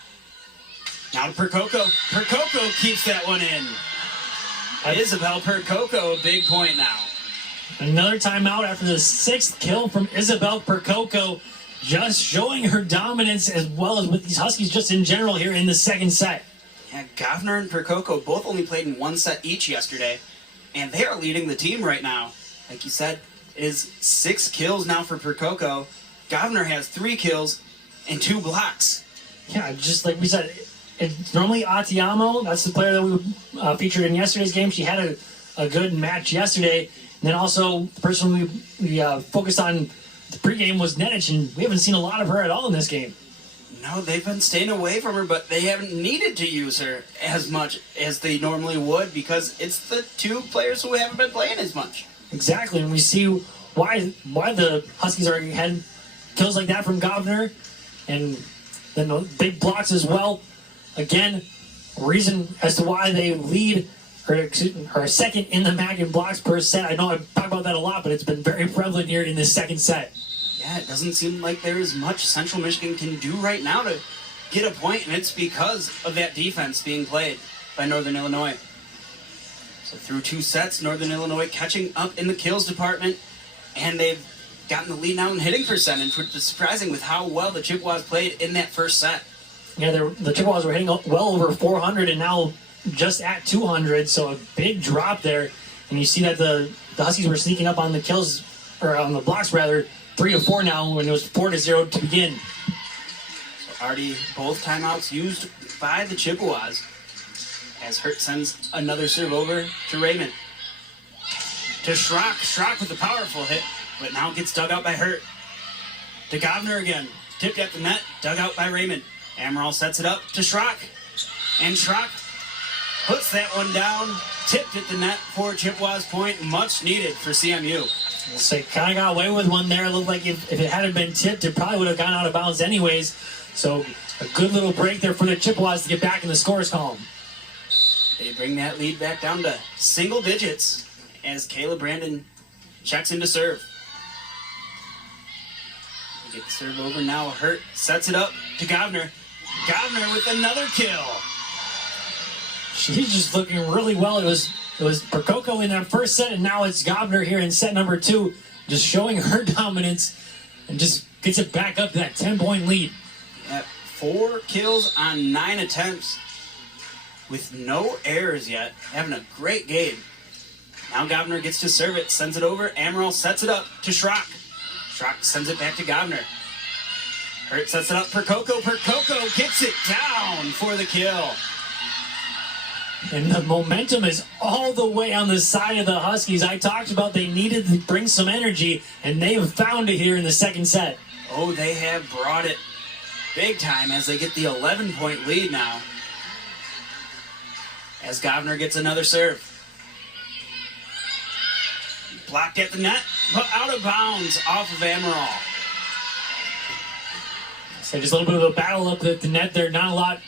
Now to Percoco. Percoco keeps that one in. Isabel Percoco, a big point now. Another timeout after the 6th kill from Isabel Percoco, just showing her dominance as well as with these Huskies just in general here in the second set. Yeah, Governor and Percoco both only played in 1 set each yesterday, and they are leading the team right now. Like you said, it is 6 kills now for Percoco. Governor has 3 kills and 2 blocks. Yeah, just like we said, it's normally Atiamo. That's the player that we featured in yesterday's game. She had a good match yesterday. And then also, the person we focused on the pregame was Nedich, and we haven't seen a lot of her at all in this game. No, they've been staying away from her, but they haven't needed to use her as much as they normally would because it's the 2 players who haven't been playing as much. Exactly, and we see why the Huskies are had kills like that from Governor, and then the big blocks as well. Again, reason as to why they lead or second in the MAC in blocks per set. I know I talk about that a lot, but it's been very prevalent here in this second set. Yeah, it doesn't seem like there is much Central Michigan can do right now to get a point, and it's because of that defense being played by Northern Illinois. So through 2 sets, Northern Illinois catching up in the kills department, and they've gotten the lead now in hitting percentage, which is surprising with how well the Chippewas played in that first set. Yeah, the Chippewas were hitting well over 400 and now just at 200, so a big drop there. And you see that the Huskies were sneaking up on the kills, or on the blocks rather, 3-4 now when it was 4-0 to begin. So already both timeouts used by the Chippewas as Hurt sends another serve over to Raymond. To Schrock. Schrock with a powerful hit, but now gets dug out by Hurt. To Governor again. Tipped at the net, dug out by Raymond. Ammeraal sets it up to Schrock. And Schrock puts that one down. Tipped at the net for Chippewas point. Much needed for CMU. So kind of got away with one there. It looked like if it hadn't been tipped, it probably would have gone out of bounds anyways. So a good little break there for the Chippewas to get back in the scores column. They bring that lead back down to single digits as Kayla Brandon checks in to serve. They get the serve over now. Hurt sets it up to Governor. Governor with another kill. She's just looking really well. It was Percoco in that first set, and now it's Governor here in set number 2, just showing her dominance and just gets it back up to that 10-point lead. At 4 kills on 9 attempts with no errors yet. Having a great game. Now Governor gets to serve it, sends it over. Ammeraal sets it up to Schrock. Schrock sends it back to Governor. Hurt sets it up. Percoco. Percoco gets it down for the kill. And the momentum is all the way on the side of the Huskies. I talked about they needed to bring some energy, and they have found it here in the second set. Oh, they have brought it big time as they get the 11-point lead now. As Governor gets another serve. Blocked at the net, but out of bounds off of Ammeraal. So just a little bit of a battle up at the net there. Not a lot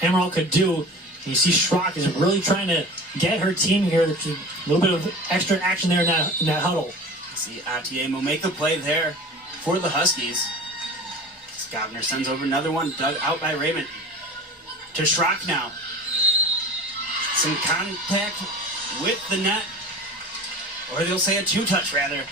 Ammeraal could do. You see Schrock is really trying to get her team here. There's a little bit of extra action there in that huddle. See Atiamo make the play there for the Huskies. Governor sends over another one, dug out by Raymond. To Schrock now. Some contact with the net. Or they'll say a 2-touch rather.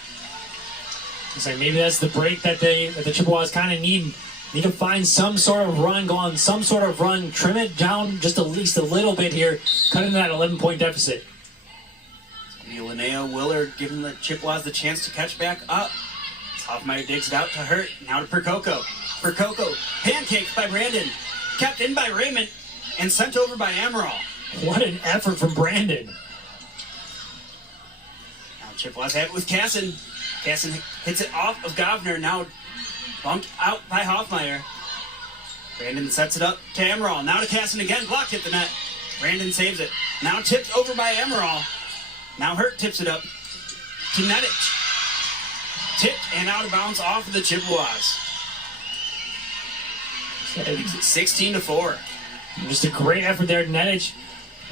So maybe that's the break that the Chippewas kind of need. Need to find some sort of run, go on some sort of run, trim it down just at least a little bit here, cut into that 11-point deficit. Linnea Willard giving the Chippewas the chance to catch back up. Hoffmeyer digs it out to Hurt, now to Percoco. Percoco, pancaked by Brandon, kept in by Raymond, and sent over by Ammeraal. What an effort from Brandon. Now Chippewas have it with Casson. Casson hits it off of Governor, now bumped out by Hoffmeyer. Brandon sets it up to Ammeraal. Now to Casson again. Blocked at the net. Brandon saves it. Now tipped over by Ammeraal. Now Hurt tips it up to Nedich. tipped and out of bounds off of the Chippewas. Makes it 16-4. Just a great effort there, Nedich.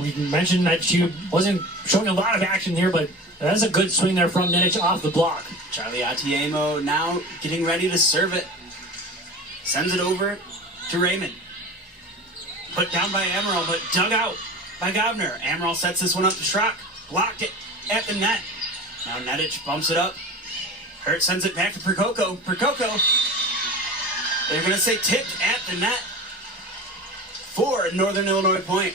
We mentioned that she wasn't showing a lot of action here, but that's a good swing there from Nedich off the block. Charlie Atiemo now getting ready to serve it. Sends it over to Raymond. Put down by Ammeraal, but dug out by Govner. Ammeraal sets this one up to Schrock. Blocked it at the net. Now Nedich bumps it up. Hurt sends it back to Percoco. Percoco, they're going to say tipped at the net for Northern Illinois point.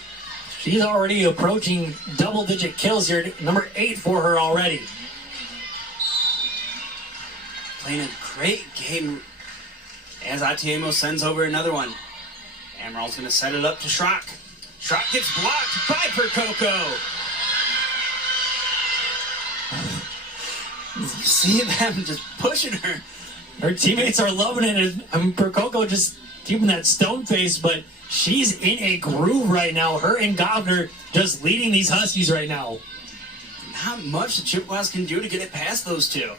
She's already approaching double-digit kills here. Number 8 for her already. Playing a great game as Atiemo sends over another one. Ammeral's going to set it up to Schrock. Schrock gets blocked by Percoco. You see them just pushing her. Her teammates are loving it. I mean, Percoco just keeping that stone face, but she's in a groove right now. Her and Govner just leading these Huskies right now. Not much the Chippewas can do to get it past those two.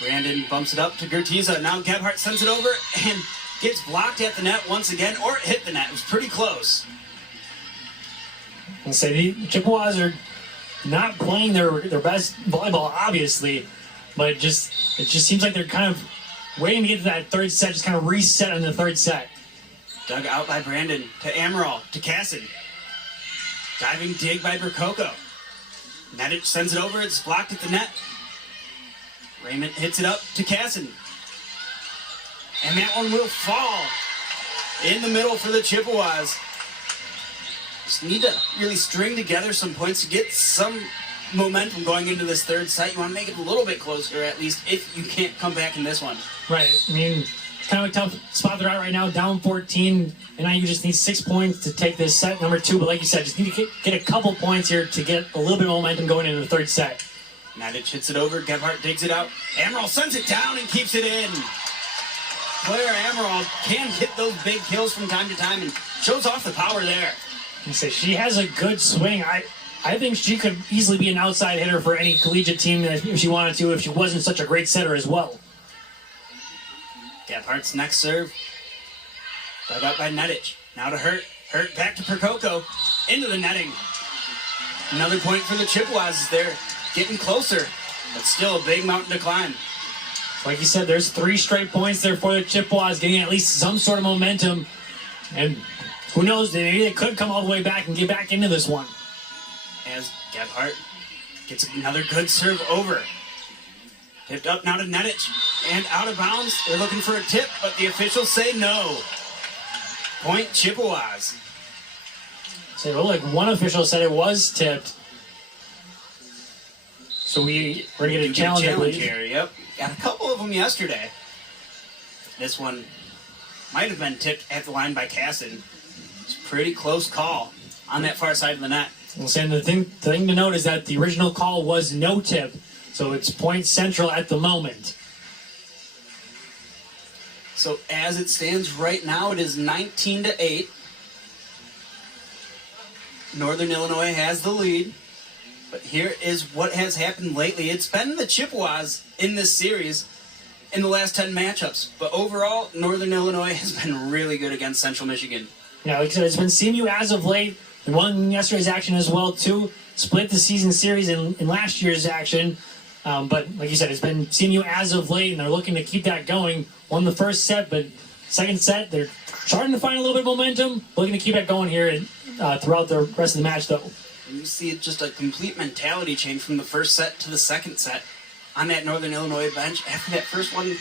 Brandon bumps it up to Gertiza. Now Gebhardt sends it over and gets blocked at the net once again, or it hit the net. It was pretty close. I'll say the Chippewas are not playing their best volleyball, obviously, but it just seems like they're kind of waiting to get to that third set, just kind of reset in the third set. Dug out by Brandon to Ammeraal to Casson. Diving dig by Percoco. Nedich sends it over. It's blocked at the net. Raymond hits it up to Casson. And that one will fall in the middle for the Chippewas. Just need to really string together some points to get some momentum going into this third set. You want to make it a little bit closer, at least, if you can't come back in this one. Right. I mean, it's kind of a tough spot they're at right now, down 14. And now you just need 6 points to take this set number 2. But like you said, just need to get a couple points here to get a little bit of momentum going into the third set. Nedich hits it over. Gebhardt digs it out. Ammeraal sends it down and keeps it in. Claire Ammeraal can get those big kills from time to time and shows off the power there. You say she has a good swing. I think she could easily be an outside hitter for any collegiate team if she wanted to, if she wasn't such a great setter as well. Gebhardt's next serve. Dug out by Nedich. Now to Hurt. Hurt back to Percoco. Into the netting. Another point for the Chippewas as they're getting closer, but still a big mountain to climb. Like you said, there's 3 straight points there for the Chippewas, getting at least some sort of momentum. And who knows, maybe they could come all the way back and get back into this one. As Gebhardt gets another good serve over. Tipped up now to Nedich and out of bounds. They're looking for a tip, but the officials say no. Point Chippewas. So like one official said it was tipped. So we're going to get a challenge, I believe. Here. Yep. Got a couple of them yesterday. This one might have been tipped at the line by Casson. It's a pretty close call on that far side of the net. Well, Sam, the thing to note is that the original call was no tip, so it's point central at the moment. So as it stands right now, it is 19-8. Northern Illinois has the lead. But here is what has happened lately. It's been the Chippewas in this series in the last 10 matchups. But overall, Northern Illinois has been really good against Central Michigan. Yeah, like I said, it's been Cmu as of late. They won yesterday's action as well, too. Split the season series in last year's action. But like you said, it's been Cmu as of late, and they're looking to keep that going. Won the first set, but second set, they're starting to find a little bit of momentum. Looking to keep that going here throughout the rest of the match, though. And you see just a complete mentality change from the first set to the second set on that Northern Illinois bench. After that first one,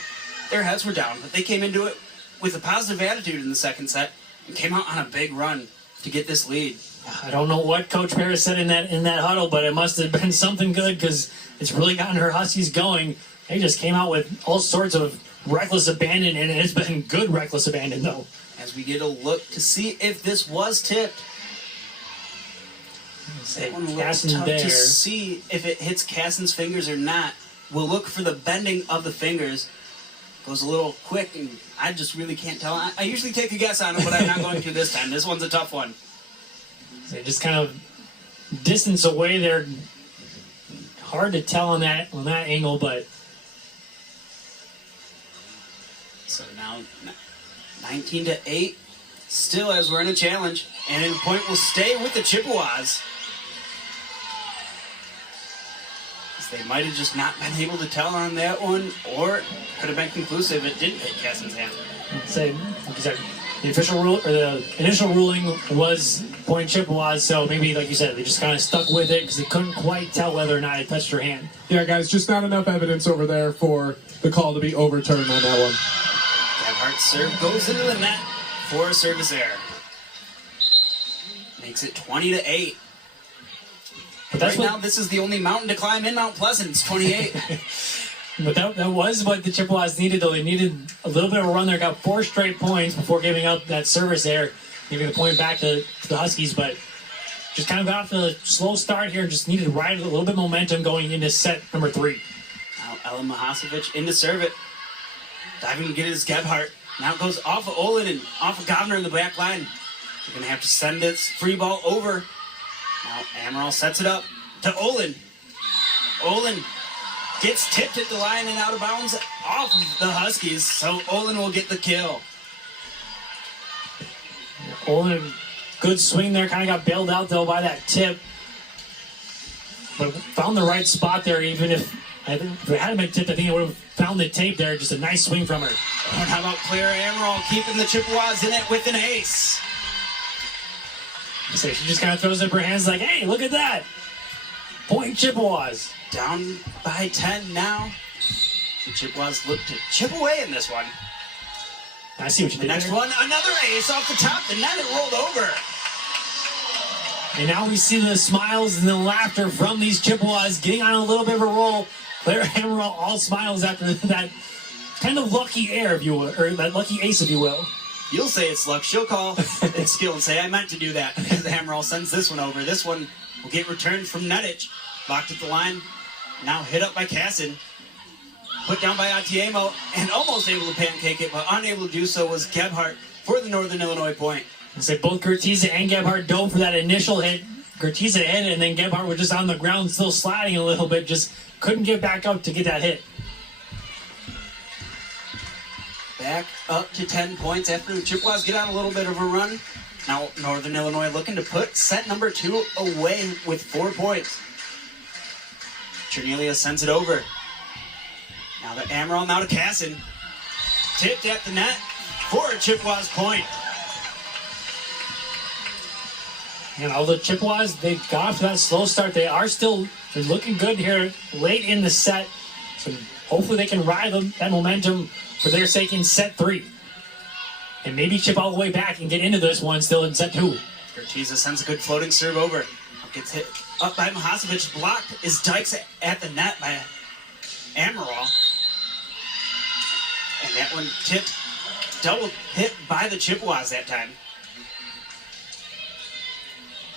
their heads were down, but they came into it with a positive attitude in the second set and came out on a big run to get this lead. I don't know what Coach Paris said in that huddle, but it must have been something good because it's really gotten her Huskies going. They just came out with all sorts of reckless abandon, and it's been good reckless abandon, though. As we get a look to see if this was tipped. That one looks tough to see if it hits Casson's fingers or not. We'll look for the bending of the fingers. Goes a little quick, and I just really can't tell. I usually take a guess on it, but I'm not going to this time. This one's a tough one. They just kind of distance away their hard to tell on that angle, but So now 19-8, still as we're in a challenge, and in point will stay with the Chippewas. They might have just not been able to tell on that one, or it could have been conclusive. It didn't hit Cassin's hand. Say, like you said, the official rule or the initial ruling was point Chippewas, so maybe, like you said, they just kind of stuck with it because they couldn't quite tell whether or not it touched her hand. Yeah, guys, just not enough evidence over there for the call to be overturned on that one. Gebhardt's serve goes into the net for a service error. Makes it 20-8. But that's right now, this is the only mountain to climb in Mount Pleasant. It's 28. But that was what the Chippewas needed, though. They needed a little bit of a run there. Got 4 straight points before giving up that service error, giving the point back to the Huskies. But just kind of got off to a slow start here and just needed to ride a little bit of momentum going into set number 3. Now Ellen Mahasevich in to serve it. Diving to get it is Gebhardt. Now it goes off of Olin and off of Govner in the back line. They're going to have to send this free ball over. Now Ammeraal sets it up to Olin. Olin gets tipped at the line and out of bounds off of the Huskies, so Olin will get the kill. Olin, good swing there, kind of got bailed out though by that tip. But found the right spot there, even if it hadn't been tipped, I think it would have found the tape there. Just a nice swing from her. And how about Claire Ammeraal keeping the Chippewas in it with an ace? So she just kind of throws up her hands like, hey, look at that. Point Chippewas. Down by 10 now. The Chippewas look to chip away in this one. I see what you the did next there. one, another ace off the top. The net it rolled over. And now we see the smiles and the laughter from these Chippewas getting on a little bit of a roll. Claire Ammeraal all smiles after that kind of lucky air, if you will, or that lucky ace, if you will. You'll say it's luck. She'll call it skill and say, I meant to do that. As Ammeraal sends this one over. This one will get returned from Nedich. Blocked at the line. Now hit up by Cassin. Put down by Atiemo. And almost able to pancake it, but unable to do so was Gebhardt for the Northern Illinois point. So both Gertiza and Gebhardt dove for that initial hit. Gertiza hit it, and then Gebhardt was just on the ground still sliding a little bit. Just couldn't get back up to get that hit. Back up to 10 points after the Chippewas get on a little bit of a run. Now Northern Illinois looking to put set number 2 away with 4 points. Черnelia sends it over. Now to Ammeraal, now to Cassin. Tipped at the net for a Chippewas point. And all the Chippewas, they got off to that slow start. They're looking good here late in the set. So hopefully they can ride that momentum for their sake in set 3. And maybe chip all the way back and get into this one still in set 2. Gertiza sends a good floating serve over. Gets hit up by Mahasevich. Blocked is Dykes at the net by Ammeraal. And that one tipped, double hit by the Chippewas that time.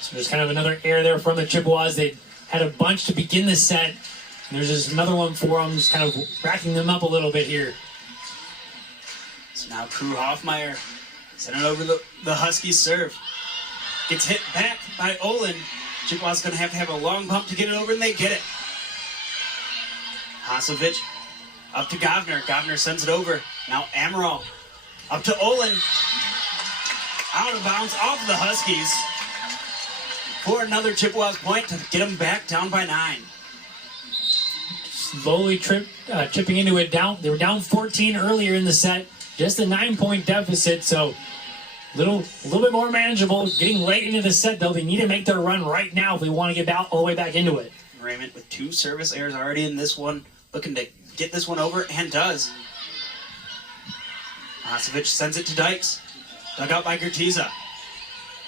So there's kind of another air there from the Chippewas. They had a bunch to begin the set. And there's just another one for them, just kind of racking them up a little bit here. So now Crew Hoffmeyer sending it over the Huskies serve. Gets hit back by Olin. Chippewas going to have a long pump to get it over, and they get it. Hasevich up to Govner. Govner sends it over. Now Ammeraal up to Olin. Out of bounds off of the Huskies. For another Chippewas point to get them back down by 9. Slowly chipping into it. They were down 14 earlier in the set. Just a 9-point deficit, so a little bit more manageable. Getting late into the set, though, they need to make their run right now if they want to get all the way back into it. Raymond with 2 service errors already in this one, looking to get this one over, and does. Hasevich sends it to Dykes. Dug out by Gertiza.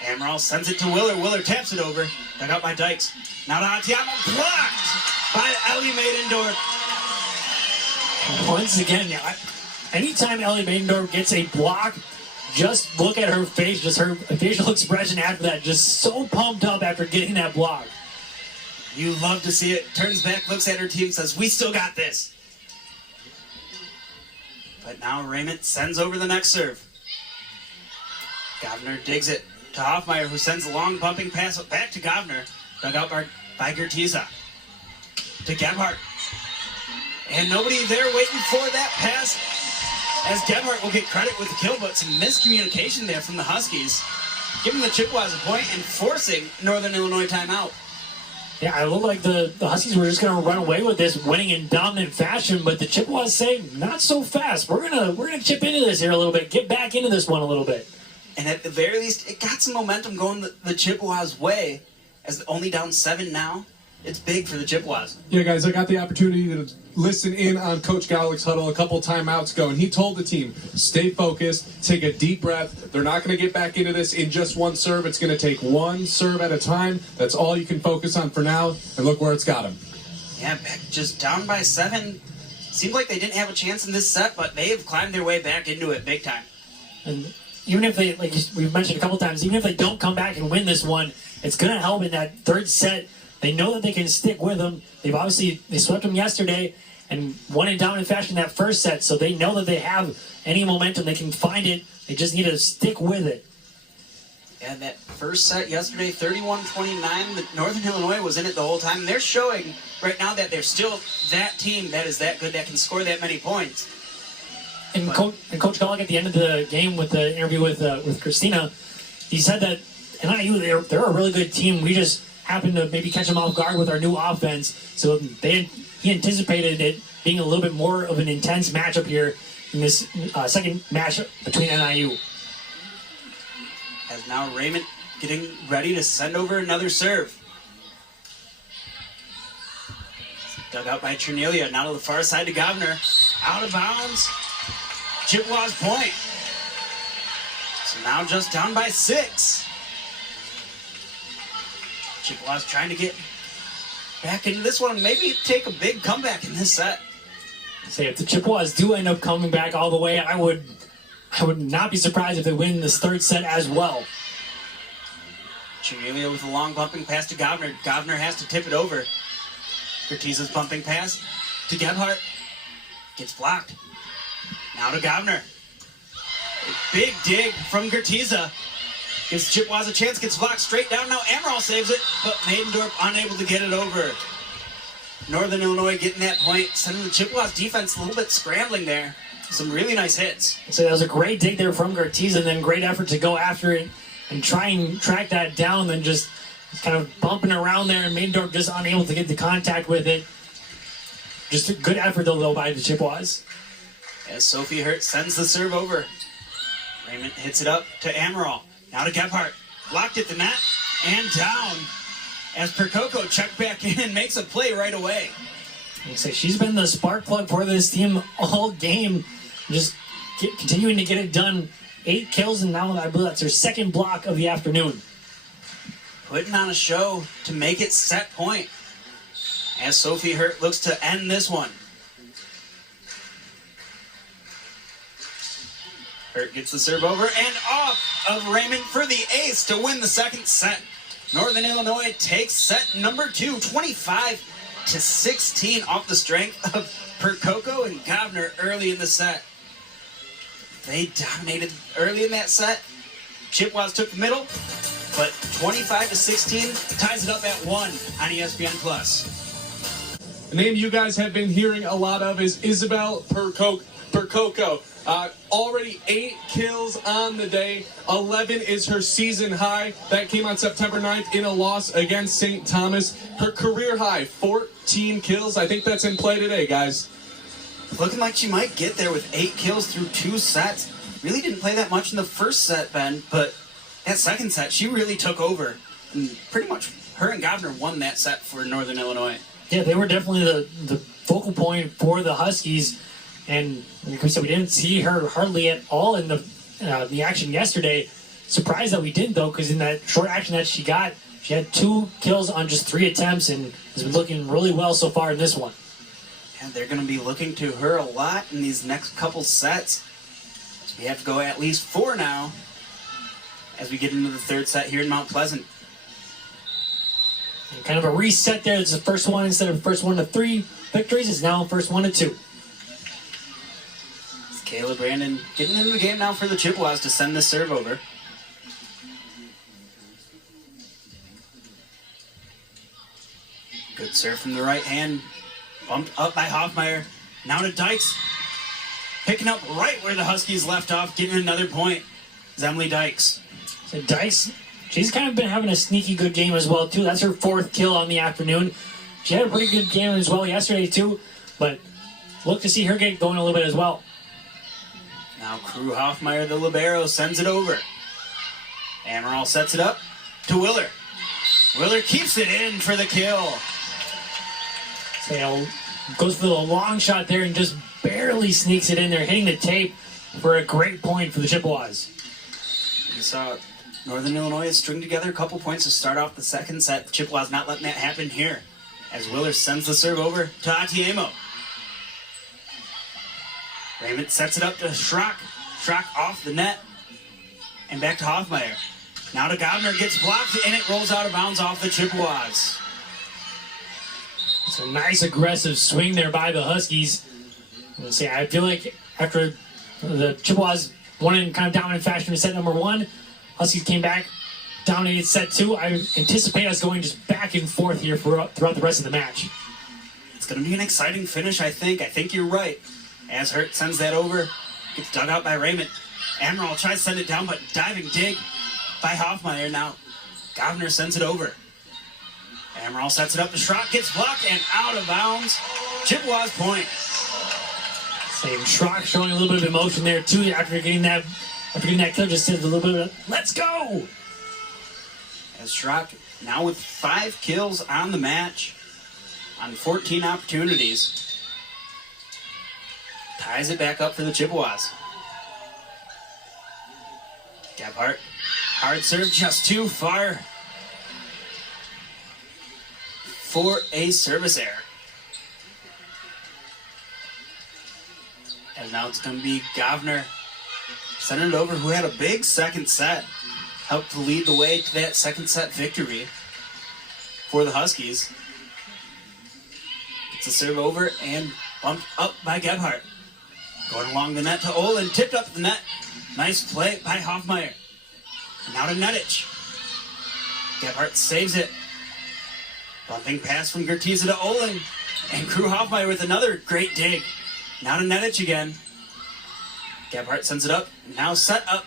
Ammeraal sends it to Willer. Willer taps it over. Dug out by Dykes. Now to Atiamo. Blocked by Ellie Maidendorf. Once again, anytime Ellie Maidendorf gets a block, just look at her face, just her facial expression after that. Just so pumped up after getting that block. You love to see it. Turns back, looks at her team, says, we still got this. But now Raymond sends over the next serve. Govner digs it to Hoffmeyer, who sends a long bumping pass back to Govner. Dug out by Gertiza. to Gebhardt. And nobody there waiting for that pass, as Gebhardt will get credit with the kill, but some miscommunication there from the Huskies, giving the Chippewas a point and forcing Northern Illinois timeout. Yeah, it looked like the Huskies were just going to run away with this, winning in dominant fashion, but the Chippewas say, not so fast. We're gonna chip into this here a little bit, get back into this one a little bit. And at the very least, it got some momentum going the Chippewas' way, as only down 7 now. It's big for the Chippewas. Yeah, guys, I got the opportunity to listen in on Coach Gallagher's huddle a couple timeouts ago, and he told the team, stay focused, take a deep breath. They're not going to get back into this in just one serve. It's going to take one serve at a time. That's all you can focus on for now, and look where it's got them. Yeah, back just down by 7. Seemed like they didn't have a chance in this set, but they have climbed their way back into it big time. And even if they, like we've mentioned a couple times, even if they don't come back and win this one, it's going to help in that third set. They know that they can stick with them. They swept them yesterday and won in dominant fashion in that first set, so they know that they have any momentum. They can find it. They just need to stick with it. Yeah, that first set yesterday, 31-29, Northern Illinois was in it the whole time. And they're showing right now that they're still that team that is that good, that can score that many points. And Coach Gallagher at the end of the game with the interview with Christina, he said that NIU, they're a really good team. We just happened to maybe catch them off guard with our new offense. So he anticipated it being a little bit more of an intense matchup here in this second match between NIU. As now Raymond getting ready to send over another serve. Dug out by Ternelia, now to the far side to Governor. Out of bounds. Chippewas point. So now just down by 6. Chippewas trying to get back into this one, maybe take a big comeback in this set. Say if the Chippewas do end up coming back all the way, I would not be surprised if they win this third set as well. Ternelia with a long bumping pass to Governor. Governor has to tip it over. Gertiza's bumping pass to Gebhardt. Gets blocked. Now to Governor. A big dig from Gertiza. Gives Chippewas a chance, gets blocked straight down. Now Ammeraal saves it, but Maidendorp unable to get it over. Northern Illinois getting that point, sending the Chippewas defense a little bit scrambling there. Some really nice hits. So that was a great dig there from Gertiza, and then great effort to go after it and try and track that down, then just kind of bumping around there, and Maidendorp just unable to get the contact with it. Just a good effort, though, by the Chippewas. As Sophie Hurt sends the serve over. Raymond hits it up to Ammeraal. Now to Gebhardt. Blocked at the net and down. As Percoco checked back in and makes a play right away. So she's been the spark plug for this team all game. Just continuing to get it done. 8 kills, and now I believe that's her second block of the afternoon. Putting on a show to make it set point. As Sophie Hurt looks to end this one. Hurt gets the serve over and off of Raymond for the ace to win the second set. Northern Illinois takes set number 2, 25-16 off the strength of Percoco and Governor early in the set. They dominated early in that set. Chippewas took the middle, but 25-16 ties it up at 1 on ESPN+. The name you guys have been hearing a lot of is Isabel Percoco. Already 8 kills on the day. 11 is her season high. That came on September 9th in a loss against St. Thomas. Her career high, 14 kills. I think that's in play today, guys. Looking like she might get there with 8 kills through 2 sets. Really didn't play that much in the first set, Ben, but that second set, she really took over. And pretty much her and Governor won that set for Northern Illinois. Yeah, they were definitely the focal point for the Huskies. And like we said, we didn't see her hardly at all in the action yesterday. Surprised that we didn't, though, because in that short action that she got, she had 2 kills on just 3 attempts and has been looking really well so far in this one. And they're going to be looking to her a lot in these next couple sets. So we have to go at least 4 now as we get into the third set here in Mount Pleasant. And kind of a reset there. It's the first one instead of first 1 to 3 victories. It's now first 1 to 2. Kayla Brandon getting into the game now for the Chippewas to send this serve over. Good serve from the right hand. Bumped up by Hoffmeyer. Now to Dykes. Picking up right where the Huskies left off, getting another point. Is Emily Dykes. So Dykes, she's kind of been having a sneaky good game as well, too. That's her 4th kill on the afternoon. She had a pretty good game as well yesterday, too. But look to see her get going a little bit as well. Now Crew Hoffmeyer, the libero, sends it over. Ammeraal sets it up to Willer. Willer keeps it in for the kill. So goes for the long shot there and just barely sneaks it in there, hitting the tape for a great point for the Chippewas. We saw Northern Illinois string together a couple points to start off the second set. The Chippewas not letting that happen here, as Willer sends the serve over to Atiemo. Raymond sets it up to Schrock. Schrock off the net. And back to Hoffmeyer. Now to Govner, gets blocked, and it rolls out of bounds off the Chippewas. It's a nice aggressive swing there by the Huskies. Let's see, I feel like after the Chippewas won in kind of dominant fashion in set number 1, Huskies came back, dominated set 2. I anticipate us going just back and forth here throughout the rest of the match. It's going to be an exciting finish, I think. I think you're right. As Hurt sends that over, gets dug out by Raymond. Ammeraal tries to send it down, but diving dig by Hoffmeyer. Now Govner sends it over. Ammeraal sets it up to Schrock, gets blocked and out of bounds. Chippewas point. Same Schrock showing a little bit of emotion there too after getting that kill. Just did a little bit of let's go. As Schrock now with 5 kills on the match, on 14 opportunities, ties it back up for the Chippewas. Gebhardt, hard serve, just too far for a service error. And now it's going to be Govner sending it over, who had a big second set. Helped to lead the way to that second set victory for the Huskies. Gets a serve over and bumped up by Gebhardt. Going along the net to Olin, tipped up the net. Nice play by Hoffmeyer. Now to Nedich. Gebhardt saves it. Bumping pass from Gertiza to Olin. And Crew Hoffmeyer with another great dig. Now to Nedich again. Gebhardt sends it up. Now set up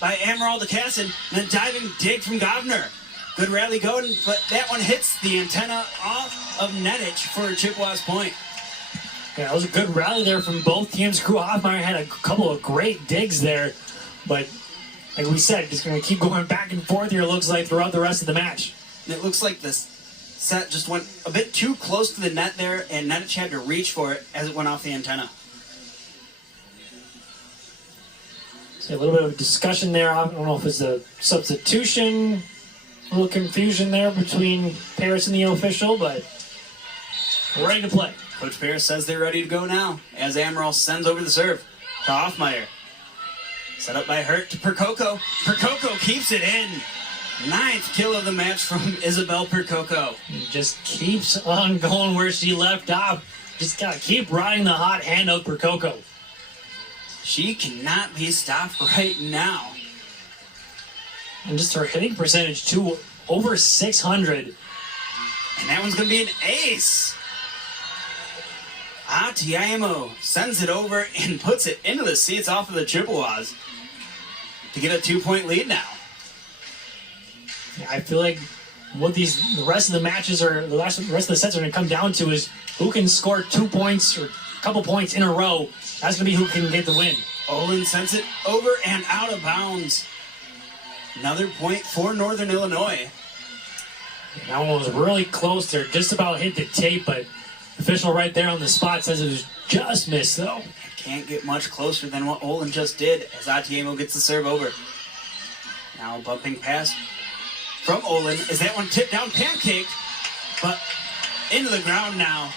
by Ammeraal to Casson. And a diving dig from Govner. Good rally going, but that one hits the antenna off of Nedich for a Chippewas point. Yeah, that was a good rally there from both teams. Crew Hoffmeyer had a couple of great digs there. But like we said, just going to keep going back and forth here, it looks like, throughout the rest of the match. And it looks like this set just went a bit too close to the net there, and Nedich had to reach for it as it went off the antenna. So a little bit of discussion there. I don't know if it's a substitution, a little confusion there between Paris and the official, but we're ready to play. Coach Paris says they're ready to go now as Ammeraal sends over the serve to Hoffmeyer. Set up by Hurt to Percoco. Percoco keeps it in. 9th kill of the match from Isabel Percoco. Just keeps on going where she left off. Just gotta keep riding the hot hand of Percoco. She cannot be stopped right now. And just her hitting percentage too, over 600. And that one's gonna be an ace. Atiemo sends it over and puts it into the seats off of the Chippewas to get a 2-point lead now. I feel like what the rest of the matches or the rest of the sets are going to come down to is who can score 2 points or a couple points in a row. That's going to be who can get the win. Olin sends it over and out of bounds. Another point for Northern Illinois. That one was really close there, just about hit the tape, but the official right there on the spot says it was just missed though. Can't get much closer than what Olin just did as Atiemo gets the serve over. Now bumping pass from Olin. Is that one tipped down, pancaked, but into the ground now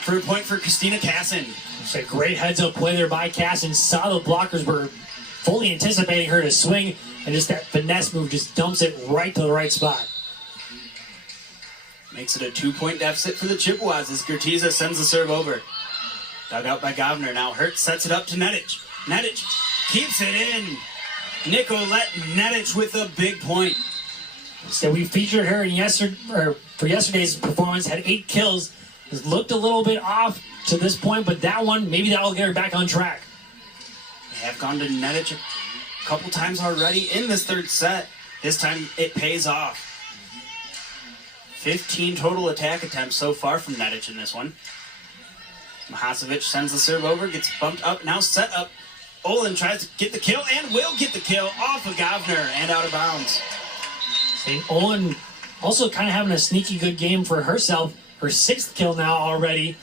for a point for Christina Casson. It's a great heads-up play there by Casson. Saw the blockers were fully anticipating her to swing, and just that finesse move just dumps it right to the right spot. Makes it a 2-point deficit for the Chippewas as Gertiza sends the serve over. Dug out by Govner. Now Hurt sets it up to Nedich. Nedich keeps it in. Nicolette Nedich with a big point. So we featured her in for yesterday's performance, had 8 kills. Has looked a little bit off to this point, but that one, maybe that'll get her back on track. They have gone to Nedic a couple times already in this third set. This time it pays off. 15 total attack attempts so far from Nedic in this one. Mahasevic sends the serve over, gets bumped up, now set up. Olin tries to get the kill and will get the kill off of Govner and out of bounds. And Olin also kind of having a sneaky good game for herself. Her 6th kill now already.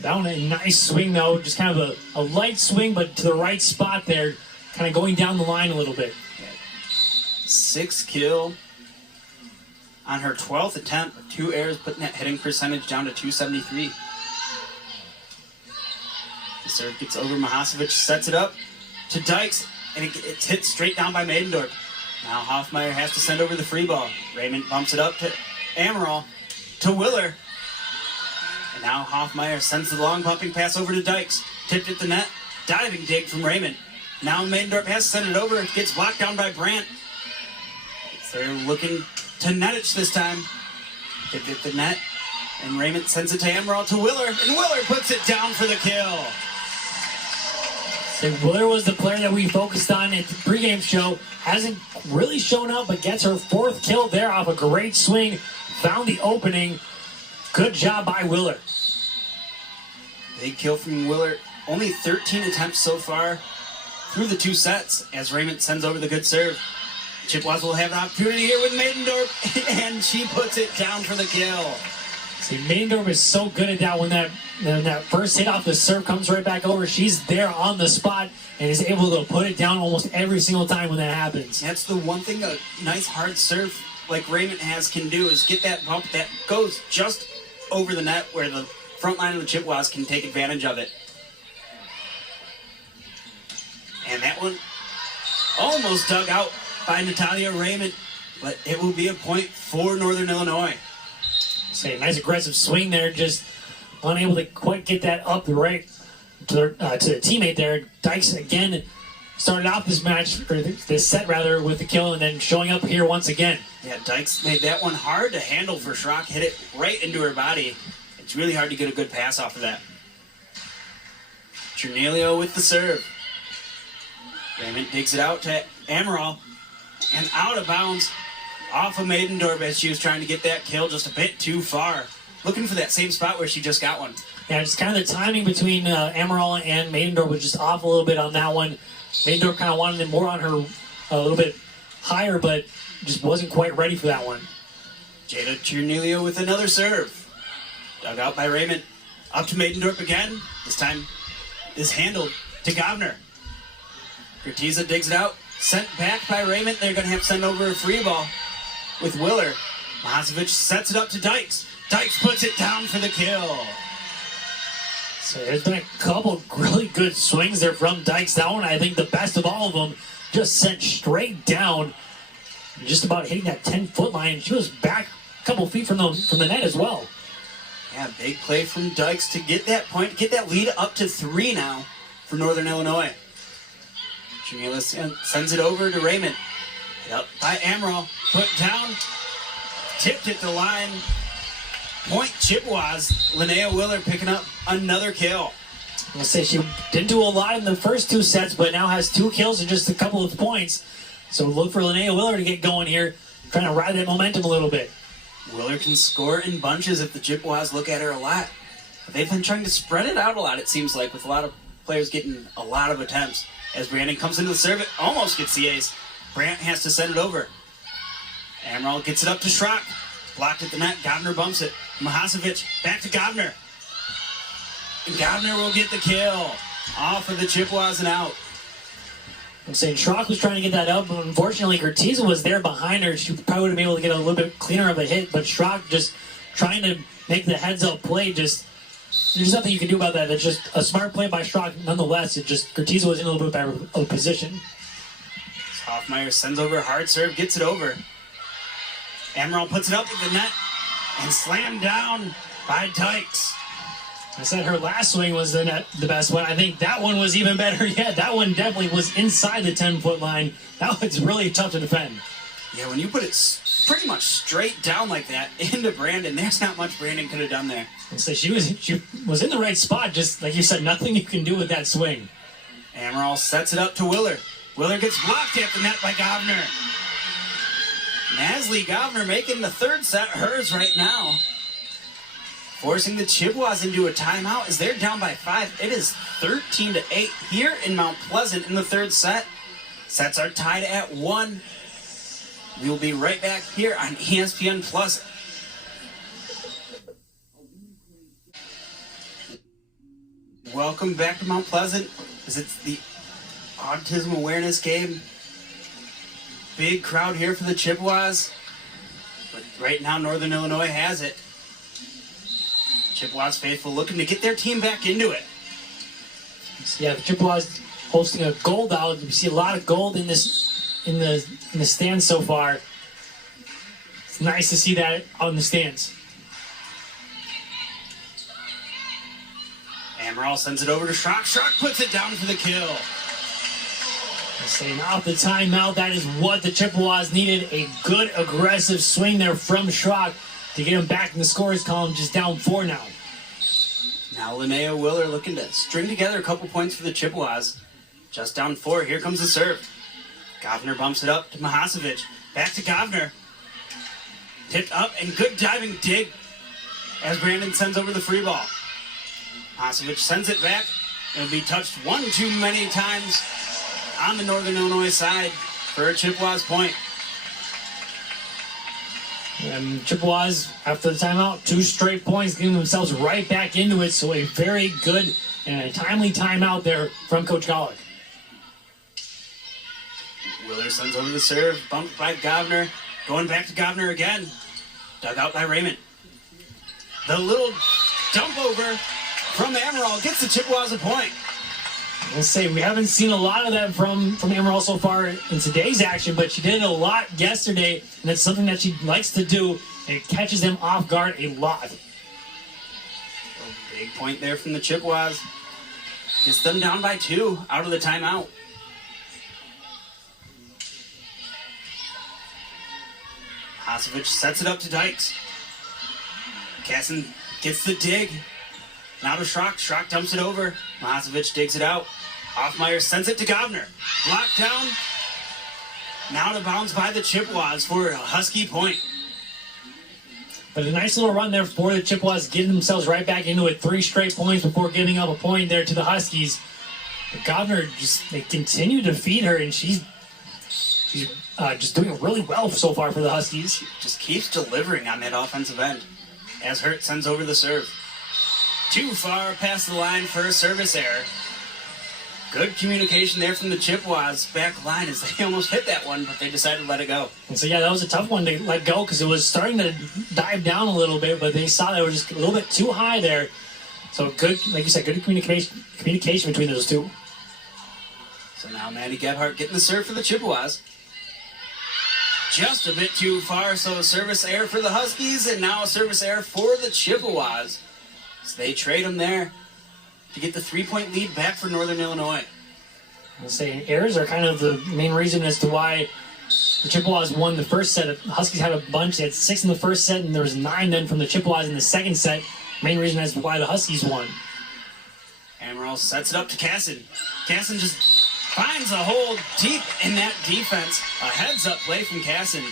That one a nice swing though, just kind of a light swing, but to the right spot there, kind of going down the line a little bit. 6th kill on her 12th attempt, 2 errors, putting that hitting percentage down to 273. The serve gets over, Mahasevic sets it up to Dykes, and it's hit straight down by Maidendorp. Now Hoffmeyer has to send over the free ball. Raymond bumps it up to Ammeraal, to Willer. And now Hoffmeyer sends the long pumping pass over to Dykes. Tipped at the net. Diving dig from Raymond. Now Maidendorp has to send it over. Gets blocked down by Brandt. They're looking to Nedic this time. Tipped at the net. And Raymond sends it to Ammeraal to Willer. And Willer puts it down for the kill. So Willer was the player that we focused on at the pregame show. Hasn't really shown up, but gets her 4th kill there off a great swing. Found the opening. Good job by Willer. Big kill from Willer. Only 13 attempts so far through the 2 sets as Raymond sends over the good serve. Chippewas will have an opportunity here with Maidendorp, and she puts it down for the kill. See, Maidendorp is so good at that when that first hit off the serve comes right back over. She's there on the spot and is able to put it down almost every single time when that happens. That's the one thing a nice hard serve like Raymond has can do is get that bump that goes just over the net where the front line of the Chippewas can take advantage of it. And that one almost dug out by Natalia Raymond, but it will be a point for Northern Illinois. Say, nice aggressive swing there, just unable to quite get that up the right to the teammate there. Dykes again started off this match, or this set rather, with the kill and then showing up here once again. Yeah, Dykes made that one hard to handle for Schrock, hit it right into her body. It's really hard to get a good pass off of that. Trinelio with the serve. Raymond digs it out to Ammeraal and out of bounds off of Maidendorp as she was trying to get that kill just a bit too far. Looking for that same spot where she just got one. Yeah, just kind of the timing between Ammeraal and Maidendorp was just off a little bit on that one. Maidendorp kind of wanted it more on her a little bit higher, but just wasn't quite ready for that one. Jada Trinelio with another serve. Dug out by Raymond. Up to Maidendorp again. This time is handled to Govner. Gertiza digs it out. Sent back by Raymond. They're going to have to send over a free ball with Willer. Mahasevic sets it up to Dykes. Dykes puts it down for the kill. So there's been a couple really good swings there from Dykes. That one, I think the best of all of them, just sent straight down, just about hitting that 10-foot line. She was back a couple feet from the net as well. Yeah, big play from Dykes to get that point, get that lead up to 3 now for Northern Illinois. Janela sends it over to Raymond. Hit up by Ammeraal. Put down. Tipped at the line. Point Chippewas. Linnea Willer picking up another kill. I'll say she didn't do a lot in the first 2 sets, but now has 2 kills and just a couple of points. So look for Linnea Willer to get going here, trying to ride that momentum a little bit. Willer can score in bunches if the Chippewas look at her a lot. But they've been trying to spread it out a lot, it seems like, with a lot of players getting a lot of attempts. As Brandon comes into the serve, it almost gets the ace. Brandt has to send it over. Ammeraal gets it up to Schrock. Blocked at the net. Govner bumps it. Mahasevic back to Govner. And Govner will get the kill. Off of the Chippewas and out. I'm saying Schrock was trying to get that up, but unfortunately Gertiza was there behind her. She probably would have been able to get a little bit cleaner of a hit, but Schrock just trying to make the heads-up play. Just there's nothing you can do about that. It's just a smart play by Schrock nonetheless. It just Gertiza was in a little bit better of a position. Hoffmeyer sends over a hard serve, gets it over. Ammeraal puts it up at the net and slammed down by Dykes. I said her last swing was the best one. I think that one was even better yet. That one definitely was inside the 10-foot line. That one's really tough to defend. Yeah, when you put it pretty much straight down like that into Brandon, there's not much Brandon could have done there. And so she was in the right spot, just like you said, nothing you can do with that swing. Ammeraal sets it up to Willer. Willer gets blocked at the net by Govner. Nasli Govner making the third set hers right now. Forcing the Chippewas into a timeout as they're down by 5. It is 13-8 here in Mount Pleasant in the third set. Sets are tied at 1. We will be right back here on ESPN Plus. Welcome back to Mount Pleasant as it's the Autism Awareness Game. Big crowd here for the Chippewas. But right now, Northern Illinois has it. Chippewas faithful looking to get their team back into it. Yeah, the Chippewas hosting a gold out. We see a lot of gold in the stands so far. It's nice to see that out in the stands. Ammeraal sends it over to Schrock. Schrock puts it down for the kill. Saying off the timeout, that is what the Chippewas needed. A good aggressive swing there from Schrock to get him back in the scorers column, just down 4 now. Now Linnea Willer looking to string together a couple points for the Chippewas. Just down 4. Here comes the serve. Govner bumps it up to Mahasevic. Back to Govner. Tipped up and good diving dig as Brandon sends over the free ball. Mahasevic sends it back. It'll be touched one too many times on the Northern Illinois side for a Chippewas point. And Chippewas, after the timeout, 2 straight points, getting themselves right back into it. So a very good and a timely timeout there from Coach Golick. Willer sends over the serve, bumped by Govner. Going back to Govner again. Dug out by Raymond. The little dump over from Ammeraal gets the Chippewas a point. We'll say we haven't seen a lot of that from Ammeraal so far in today's action, but she did it a lot yesterday, and that's something that she likes to do, and it catches them off guard a lot. Big point there from the Chippewas. Gets them down by 2 out of the timeout. Hasevic sets it up to Dykes. Casson gets the dig. Now to Schrock. Schrock dumps it over. Mahasevic digs it out. Hoffmeyer sends it to Govner. Blocked down. Now to bounce by the Chippewas for a Husky point. But a nice little run there for the Chippewas, getting themselves right back into it. 3 straight points before giving up a point there to the Huskies. But Govner they continue to feed her, and she's just doing really well so far for the Huskies. She just keeps delivering on that offensive end as Hurt sends over the serve. Too far past the line for a service error. Good communication there from the Chippewas back line as they almost hit that one, but they decided to let it go. And so, yeah, that was a tough one to let go because it was starting to dive down a little bit, but they saw that it was just a little bit too high there. So good, like you said, good communication between those two. So now Maddie Gebhardt getting the serve for the Chippewas. Just a bit too far, so a service error for the Huskies, and now a service error for the Chippewas. So they trade them there to get the 3-point lead back for Northern Illinois. I'll say errors are kind of the main reason as to why the Chippewas won the first set. The Huskies had a bunch. They had 6 in the first set, and there was 9 then from the Chippewas in the second set. Main reason as to why the Huskies won. Ammeraal sets it up to Casson. Casson just finds a hole deep in that defense. A heads-up play from Casson.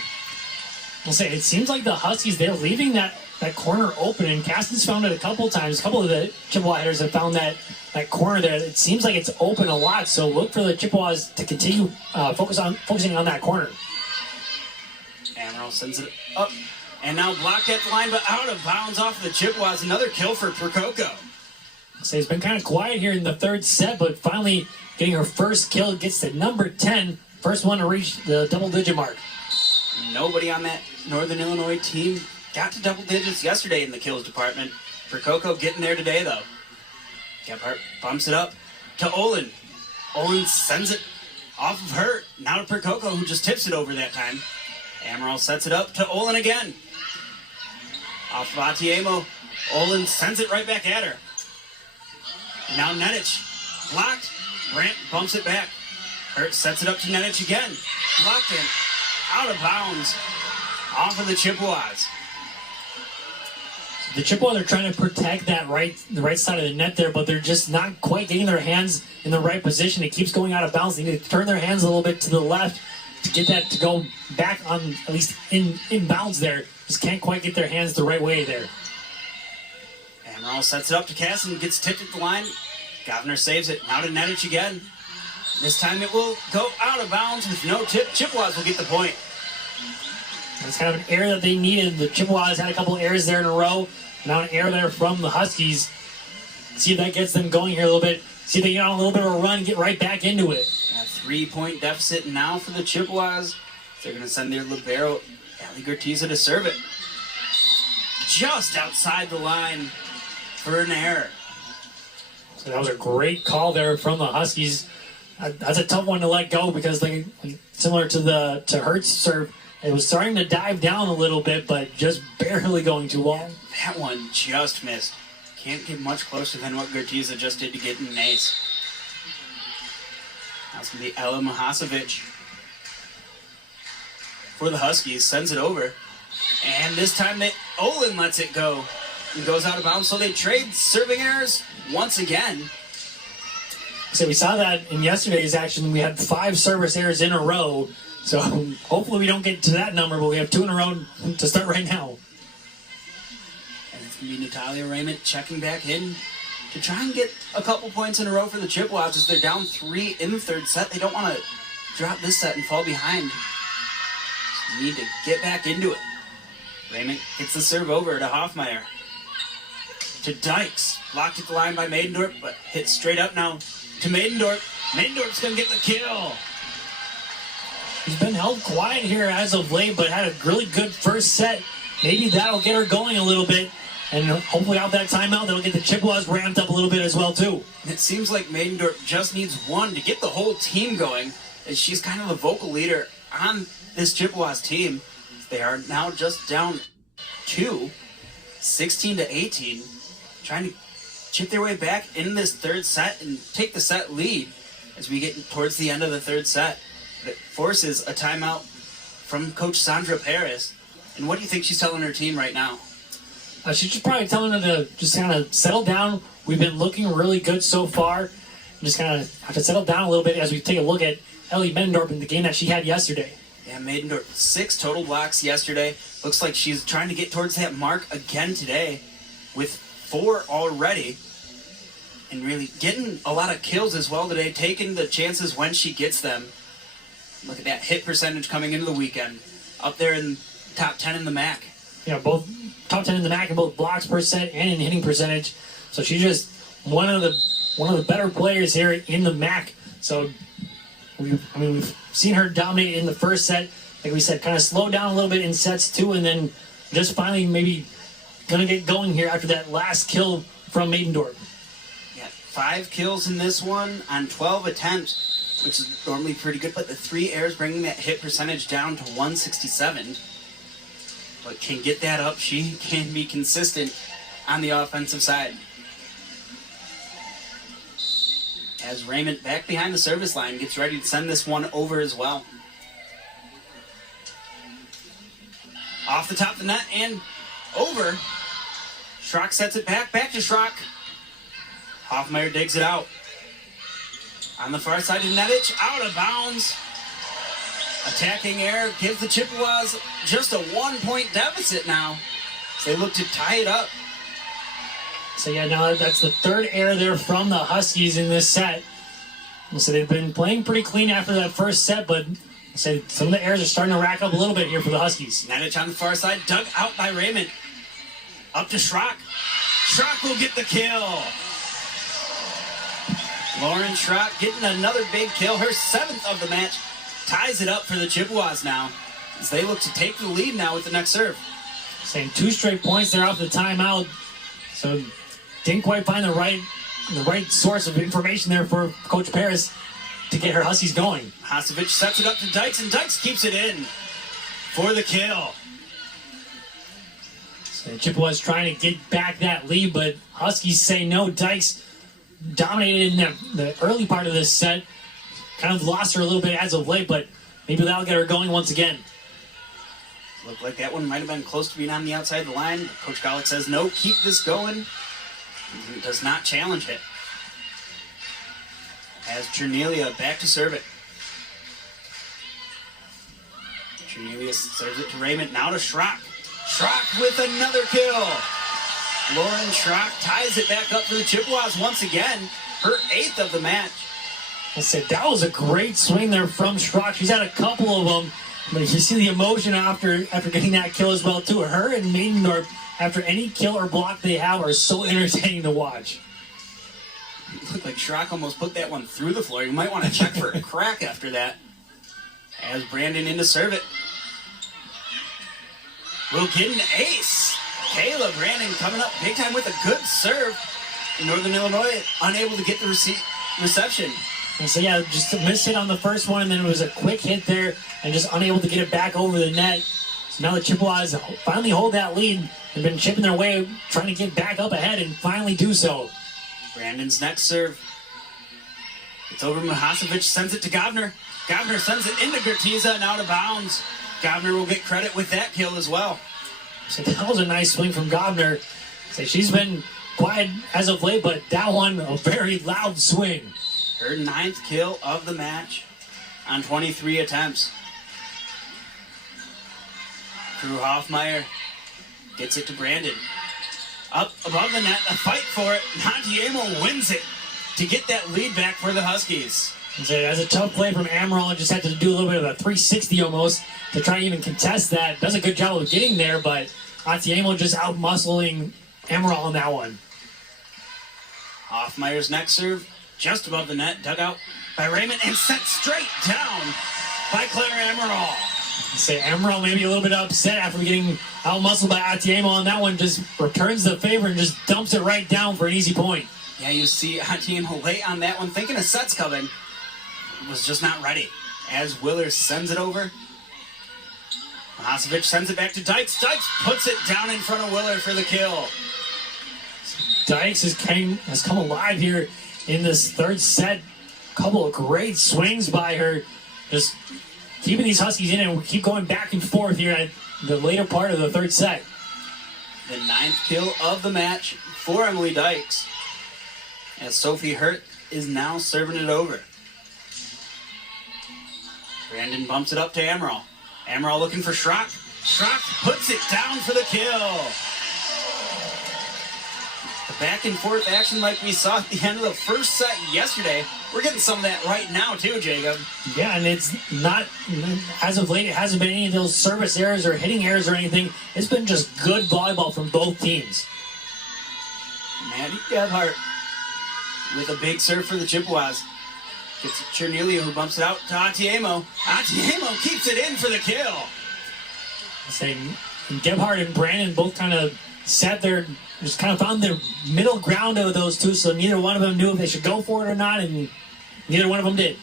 I'll say it seems like the Huskies, they're leaving that corner open, and Casson's found it a couple times. A couple of the Chippewa hitters have found that corner there. It seems like it's open a lot, so look for the Chippewas to continue focusing on that corner. Ammeraal sends it up, and now blocked at the line, but out of bounds off the Chippewas. Another kill for Prococo. So it's been kind of quiet here in the third set, but finally getting her first kill, gets to number 10, first one to reach the double-digit mark. Nobody on that Northern Illinois team got to double digits yesterday in the kills department. Prococo getting there today, though. Gebhardt bumps it up to Olin. Olin sends it off of her. Now to Prococo, who just tips it over that time. Ammeraal sets it up to Olin again. Off of Atiemo. Olin sends it right back at her. Now Nedic. Blocked. Brandt bumps it back. Hurt sets it up to Nedic again. Blocked in. out of bounds off of the Chippewas. The Chippewas are trying to protect the right side of the net there, but they're just not quite getting their hands in the right position. It keeps going out of bounds. They need to turn their hands a little bit to the left to get that to go back on, at least in bounds there. Just can't quite get their hands the right way there. Ammeraal sets it up to Cass and gets tipped at the line. Governor saves it. Now to Nedich again. This time it will go out of bounds with no tip. Chippewas will get the point. It's kind of an error that they needed. The Chippewas had a couple errors there in a row. Now an error there from the Huskies. See if that gets them going here a little bit. See if they get on a little bit of a run and get right back into it. A 3-point deficit now for the Chippewas. They're going to send their libero, Ali Gertiza, to serve it. Just outside the line for an error. So that was a great call there from the Huskies. That's a tough one to let go because, similar to Hurt's serve, it was starting to dive down a little bit, but just barely going too long. That one just missed. Can't get much closer than what Gertiza just did to get an ace. That's going to be Ella Mahasovic for the Huskies. Sends it over. And this time Olin lets it go. And goes out of bounds, so they trade serving errors once again. So we saw that in yesterday's action. We had 5 service errors in a row. So hopefully we don't get to that number, but we have 2 in a row to start right now. And it's going to be Natalia Raymond checking back in to try and get a couple points in a row for the Chippewas as they're down 3 in the third set. They don't want to drop this set and fall behind. So they need to get back into it. Raymond gets the serve over to Hoffmeyer. To Dykes. Blocked at the line by Maidendorf, but hit straight up now to Maidendorf. Maidendorf's going to get the kill. He's been held quiet here as of late, but had a really good first set. Maybe that'll get her going a little bit. And hopefully out that timeout, that'll get the Chippewas ramped up a little bit as well, too. It seems like Maidendorf just needs one to get the whole team going, as she's kind of the vocal leader on this Chippewas team. They are now just down 2, 16-18, trying to chip their way back in this third set and take the set lead as we get towards the end of the third set. It forces a timeout from Coach Sandra Paris. And what do you think she's telling her team right now? She's just probably telling her to just kind of settle down. We've been looking really good so far. Just kind of have to settle down a little bit as we take a look at Ellie Maidendorf in the game that she had yesterday. Yeah, Maidendorf, 6 total blocks yesterday. Looks like she's trying to get towards that mark again today with 4 already. And really getting a lot of kills as well today, taking the chances when she gets them. Look at that hit percentage coming into the weekend. Up there in top 10 in the MAC. Yeah, both top 10 in the MAC in both blocks per set and in hitting percentage. So she's just one of the better players here in the MAC. So we've seen her dominate in the first set. Like we said, kind of slow down a little bit in sets 2, and then just finally maybe gonna get going here after that last kill from Maidendorf. Yeah, 5 kills in this one on 12 attempts, which is normally pretty good, but the 3 errors bringing that hit percentage down to 167. But can get that up. She can be consistent on the offensive side. As Raymond back behind the service line gets ready to send this one over as well. Off the top of the net and over. Schrock sets it back to Schrock. Hoffmeyer digs it out. On the far side of Nedich, out of bounds. Attacking error gives the Chippewas just a 1-point deficit now. So they look to tie it up. So yeah, now that's the 3rd error there from the Huskies in this set. So they've been playing pretty clean after that first set, but some of the errors are starting to rack up a little bit here for the Huskies. Nedich on the far side, dug out by Raymond. Up to Schrock. Schrock will get the kill. Lauren Schrock getting another big kill, her 7th of the match. Ties it up for the Chippewas now as they look to take the lead now with the next serve. Saying 2 straight points there off the timeout. So didn't quite find the right source of information there for Coach Paris to get her Huskies going. Hasovic sets it up to Dykes, and Dykes keeps it in for the kill. So Chippewas trying to get back that lead, but Huskies say no. Dykes dominated in the early part of this set. Kind of lost her a little bit as of late, but maybe that'll get her going once again. Looked like that one might have been close to being on the outside of the line. Coach Golick says, no, keep this going. He does not challenge it. As Chernelia back to serve it. Chernelia serves it to Raymond, now to Schrock. Schrock with another kill. Lauren Schrock ties it back up for the Chippewas once again. Her 8th of the match. I said that was a great swing there from Schrock. She's had a couple of them, but you see the emotion after getting that kill as well too. Her and Maidendorf, after any kill or block they have, are so entertaining to watch. It looked like Schrock almost put that one through the floor. You might want to check for a crack after that. As Brandon in to serve it. We'll get an ace. Kayla Brandon coming up big time with a good serve. Northern Illinois unable to get the reception. And so yeah, just a miss hit on the first one, and then it was a quick hit there, and just unable to get it back over the net. So now the Chippewas finally hold that lead. They've been chipping their way, trying to get back up ahead, and finally do so. Brandon's next serve. It's over. Mahasevich sends it to Govner. Govner sends it into Gertiza and out of bounds. Govner will get credit with that kill as well. So that was a nice swing from Govner. So she's been quiet as of late, but that one, a very loud swing. Her 9th kill of the match on 23 attempts. Drew Hoffmeyer gets it to Brandon. Up above the net, a fight for it. Nantiemo wins it to get that lead back for the Huskies. So that's a tough play from Ammeraal. Just had to do a little bit of a 360 almost to try and even contest that. Does a good job of getting there, but Nantiemo just out-muscling Ammeraal on that one. Hoffmeyer's next serve, just above the net, dug out by Raymond and sent straight down by Claire Ammeraal. Say Ammeraal maybe a little bit upset after getting out-muscled by Atiemo on that one. Just returns the favor and just dumps it right down for an easy point. Yeah, you see Atiemo late on that one, thinking a set's coming. Was just not ready. As Willer sends it over. Mahasevich sends it back to Dykes. Dykes puts it down in front of Willer for the kill. Dykes has come alive here in this third set. A couple of great swings by her. Just keeping these Huskies in, and we keep going back and forth here at the later part of the third set. The 9th kill of the match for Emily Dykes. As Sophie Hurt is now serving it over. Brandon bumps it up to Ammeraal. Ammeraal looking for Schrock. Schrock puts it down for the kill. The back and forth action like we saw at the end of the first set yesterday. We're getting some of that right now too, Jacob. Yeah, and it's not, as of late, it hasn't been any of those service errors or hitting errors or anything. It's been just good volleyball from both teams. Maddie Gebhardt with a big serve for the Chippewas. It's Chernelia who bumps it out to Atiemo. Atiemo keeps it in for the kill. Gebhardt and Brandon both kind of sat there, just kind of found their middle ground of those two, so neither one of them knew if they should go for it or not, and neither one of them did.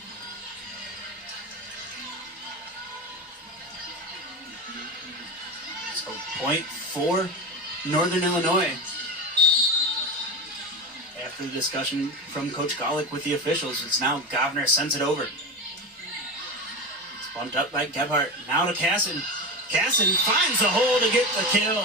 So point for Northern Illinois. After the discussion from Coach Golick with the officials, it's now Govner sends it over. It's bumped up by Gebhardt. Now to Casson. Casson finds the hole to get the kill.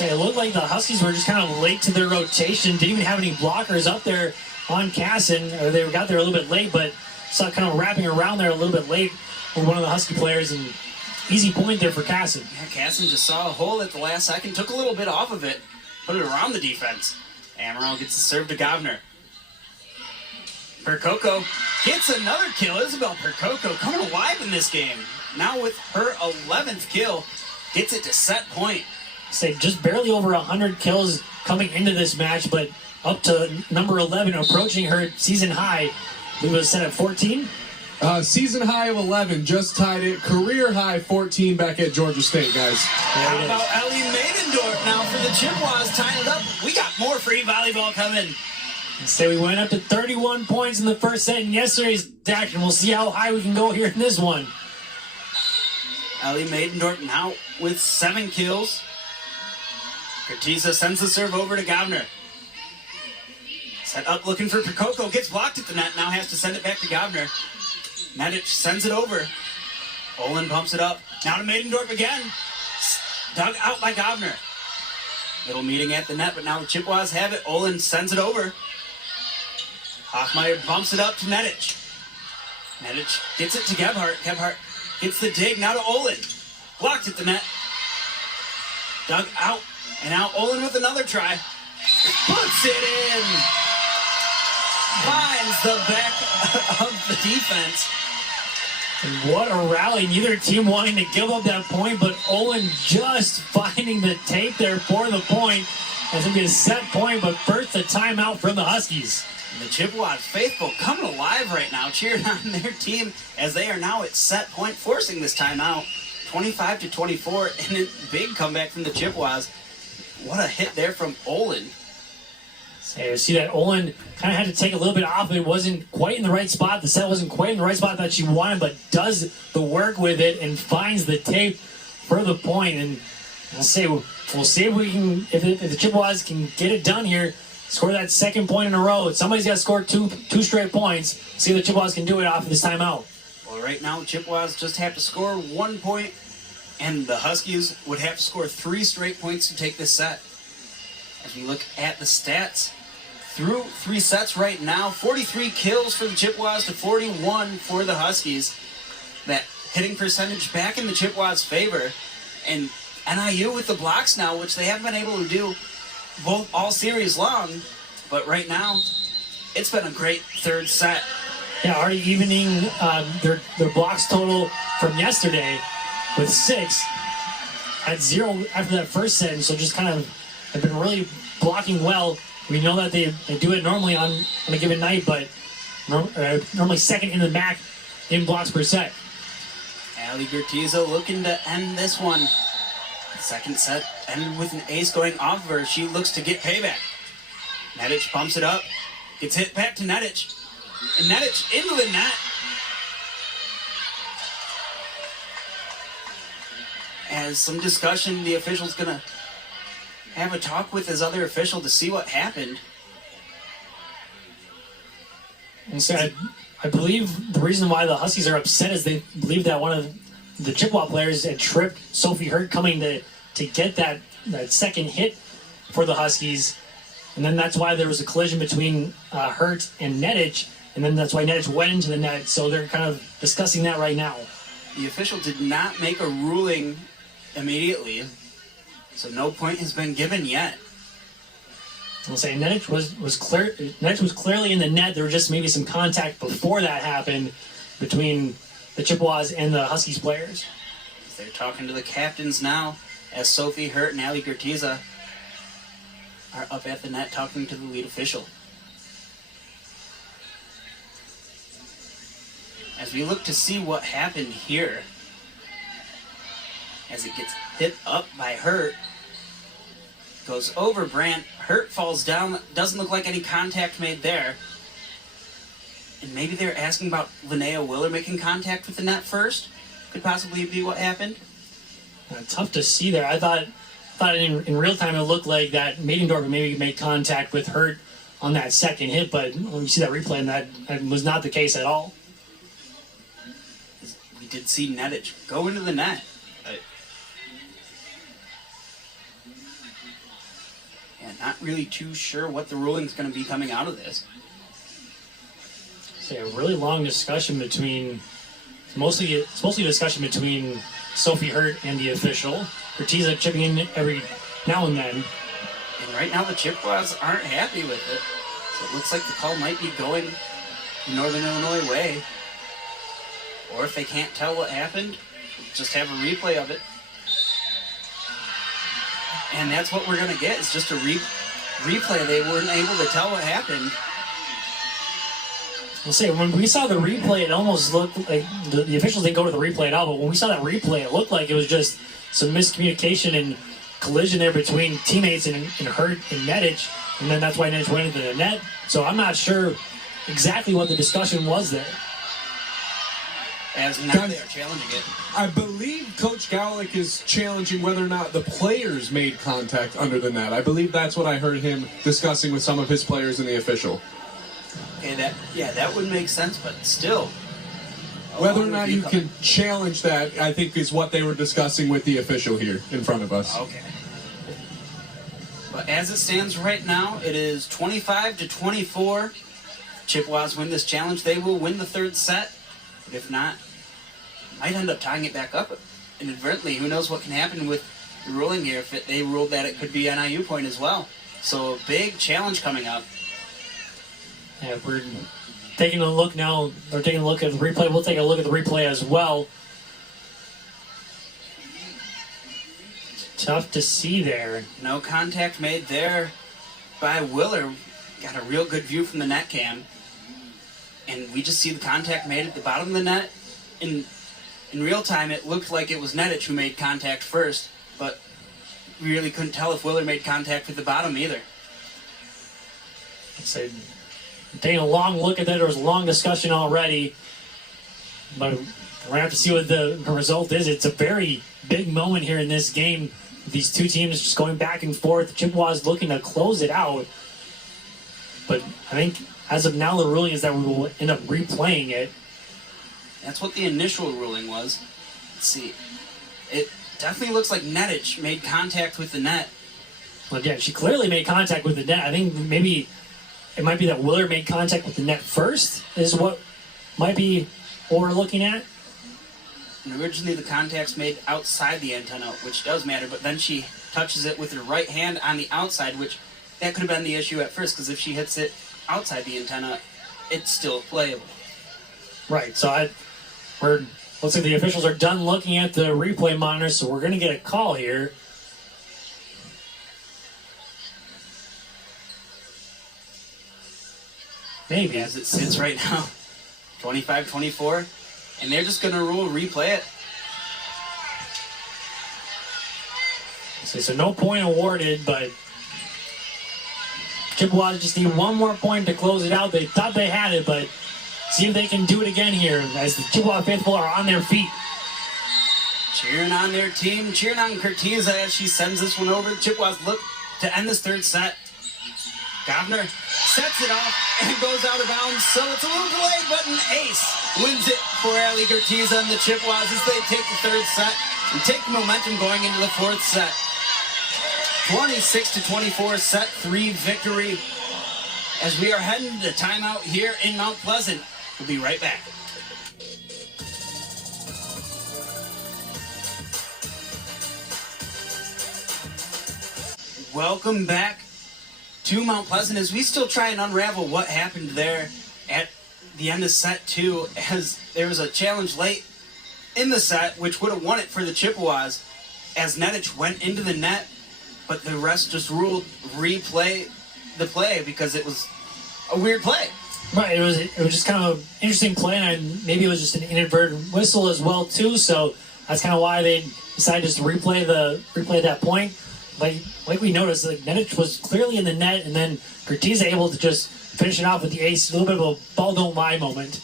It looked like the Huskies were just kind of late to their rotation. Didn't even have any blockers up there on Casson. Or they got there a little bit late, but saw kind of wrapping around there a little bit late for one of the Husky players. And easy point there for Casson. Yeah, Casson just saw a hole at the last second, took a little bit off of it, put it around the defense. Ammeraal gets the serve to Govner. Percoco gets another kill. Isabel Percoco coming alive in this game. Now with her 11th kill, gets it to set point. Just barely over 100 kills coming into this match, but up to number 11, approaching her season high. It was set at 14. Season high of 11, just tied it. Career high 14 back at Georgia State, guys. How about Ellie Maidendorf now for the Chippewas tying it up? We got more free volleyball coming. We went up to 31 points in the first set in yesterday's action. We'll see how high we can go here in this one. Ellie Maidendorf now with 7 kills. Gertiza sends the serve over to Govner. Set up looking for Percoco. Gets blocked at the net. Now has to send it back to Govner. Medic sends it over. Olin pumps it up. Now to Maidendorf again. Dug out by Govner. Little meeting at the net, but now the Chippewas have it. Olin sends it over. Hoffmeyer bumps it up to Nedich. Nedich gets it to Gebhardt. Gebhardt gets the dig. Now to Olin. Blocked at the net. Dug out. And now Olin with another try. Puts it in. Finds the back of the defense. And what a rally. Neither team wanting to give up that point, but Olin just finding the tape there for the point. That's going to be a set point, but first a timeout from the Huskies. The Chippewas faithful coming alive right now, cheering on their team as they are now at set point, forcing this timeout. 25-24, and a big comeback from the Chippewas. What a hit there from Olin. So you see that Olin kind of had to take a little bit off. It wasn't quite in the right spot. The set wasn't quite in the right spot that she wanted, but does the work with it and finds the tape for the point. And we'll see if we can, if the Chippewas can get it done here, score that second point in a row. Somebody's got to score two straight points. See if the Chippewas can do it off of this timeout. Well, right now, Chippewas just have to score 1 point, and the Huskies would have to score 3 straight points to take this set. As we look at the stats, through 3 sets right now, 43 kills for the Chippewas to 41 for the Huskies. That hitting percentage back in the Chippewas' favor. And NIU with the blocks now, which they haven't been able to do all series long. But right now, it's been a great third set. Yeah, already evening their blocks total from yesterday with 6 at 0 after that first set. And so just kind of have been really blocking well. We know that they do it normally on a given night, but normally second in the MAC in blocks per set. Ali Gertiza looking to end this one. Second set ended with an ace going off of her. She looks to get payback. Nedich pumps it up. Gets hit back to Nedich. And Nedich into the net. As some discussion, the official's going to have a talk with his other official to see what happened. And so I believe the reason why the Huskies are upset is they believe that one of the Chippewa players had tripped Sophie Hurt coming to get that second hit for the Huskies. And then that's why there was a collision between Hurt and Nedich. And then that's why Nedich went into the net. So they're kind of discussing that right now. The official did not make a ruling immediately. So no point has been given yet. I'll say Nedich was clearly in the net. There was just maybe some contact before that happened between the Chippewas and the Huskies players. They're talking to the captains now as Sophie Hurt and Ali Gertiza are up at the net talking to the lead official. As we look to see what happened here, as it gets hit up by Hurt, goes over Brandt. Hurt falls down. Doesn't look like any contact made there. And maybe they're asking about Linnea Willer making contact with the net first. Could possibly be what happened. Tough to see there. I thought in real time it looked like that Maidendorf maybe made contact with Hurt on that second hit, but when you see that replay, and that was not the case at all. We did see Nedich go into the net. Not really too sure what the ruling's going to be coming out of this. So a really long discussion between, it's mostly a discussion between Sophie Hurt and the official. Gertiza chipping in every now and then. And right now the Chippewas aren't happy with it. So it looks like the call might be going the Northern Illinois way. Or if they can't tell what happened, just have a replay of it. And that's what we're going to get, is just a replay. They weren't able to tell what happened. We'll say, when we saw the replay, it almost looked like the officials didn't go to the replay at all, but when we saw that replay, it looked like it was just some miscommunication and collision there between teammates and Hurt and Nedich, and then that's why Nedich went into the net. So I'm not sure exactly what the discussion was there. As now they are challenging it. I believe Coach Gowlick is challenging whether or not the players made contact under the net. I believe that's what I heard him discussing with some of his players and the official. Okay, that would make sense, but still, Whether or not you can challenge that, I think, is what they were discussing with the official here in front of us. Okay. But as it stands right now, it is 25-24. Chippewas win this challenge. They will win the third set. But if not, might end up tying it back up inadvertently. Who knows what can happen with the ruling here. If they ruled that it could be NIU point as well. So a big challenge coming up. Yeah, we're taking a look now. They're taking a look at the replay. We'll take a look at the replay as well. Tough to see there. No contact made there by Willer. Got a real good view from the net cam. And we just see the contact made at the bottom of the net. In real time, it looked like it was Nedich who made contact first, but we really couldn't tell if Willer made contact with the bottom either. I'd say, taking a long look at that, there was a long discussion already, but we're going to have to see what the result is. It's a very big moment here in this game. These two teams just going back and forth. Chippewas looking to close it out. But I think as of now, the ruling is that we will end up replaying it. That's what the initial ruling was. Let's see. It definitely looks like Nedich made contact with the net. Well, yeah, she clearly made contact with the net. I think maybe it might be that Willer made contact with the net first, is what might be what we're looking at. And originally the contact's made outside the antenna, which does matter, but then she touches it with her right hand on the outside, which that could have been the issue at first, because if she hits it outside the antenna, it's still playable. Right, so looks like the officials are done looking at the replay monitor, so we're going to get a call here. Maybe. As it sits right now, 25-24, and they're just going to replay it. So no point awarded, but Chippewas just need one more point to close it out. They thought they had it, but see if they can do it again here as the Chippewa faithful are on their feet. Cheering on their team, cheering on Curtiza as she sends this one over. Chippewas look to end this third set. Governor sets it off and goes out of bounds, so it's a little delayed, but an ace wins it for Ali Curtiza and the Chippewas as they take the third set and take the momentum going into the fourth set. 26-24, set 3 victory. As we are heading to timeout here in Mount Pleasant, we'll be right back. Welcome back to Mount Pleasant as we still try and unravel what happened there at the end of set 2, as there was a challenge late in the set which would have won it for the Chippewas as Nedich went into the net, but the rest just ruled replay the play because it was a weird play. Right, it was just kind of an interesting play, and maybe it was just an inadvertent whistle as well too. So that's kind of why they decided just to replay that point. Like we noticed, like Nedich was clearly in the net, and then Curtiza able to just finish it off with the ace. A little bit of a ball don't lie moment.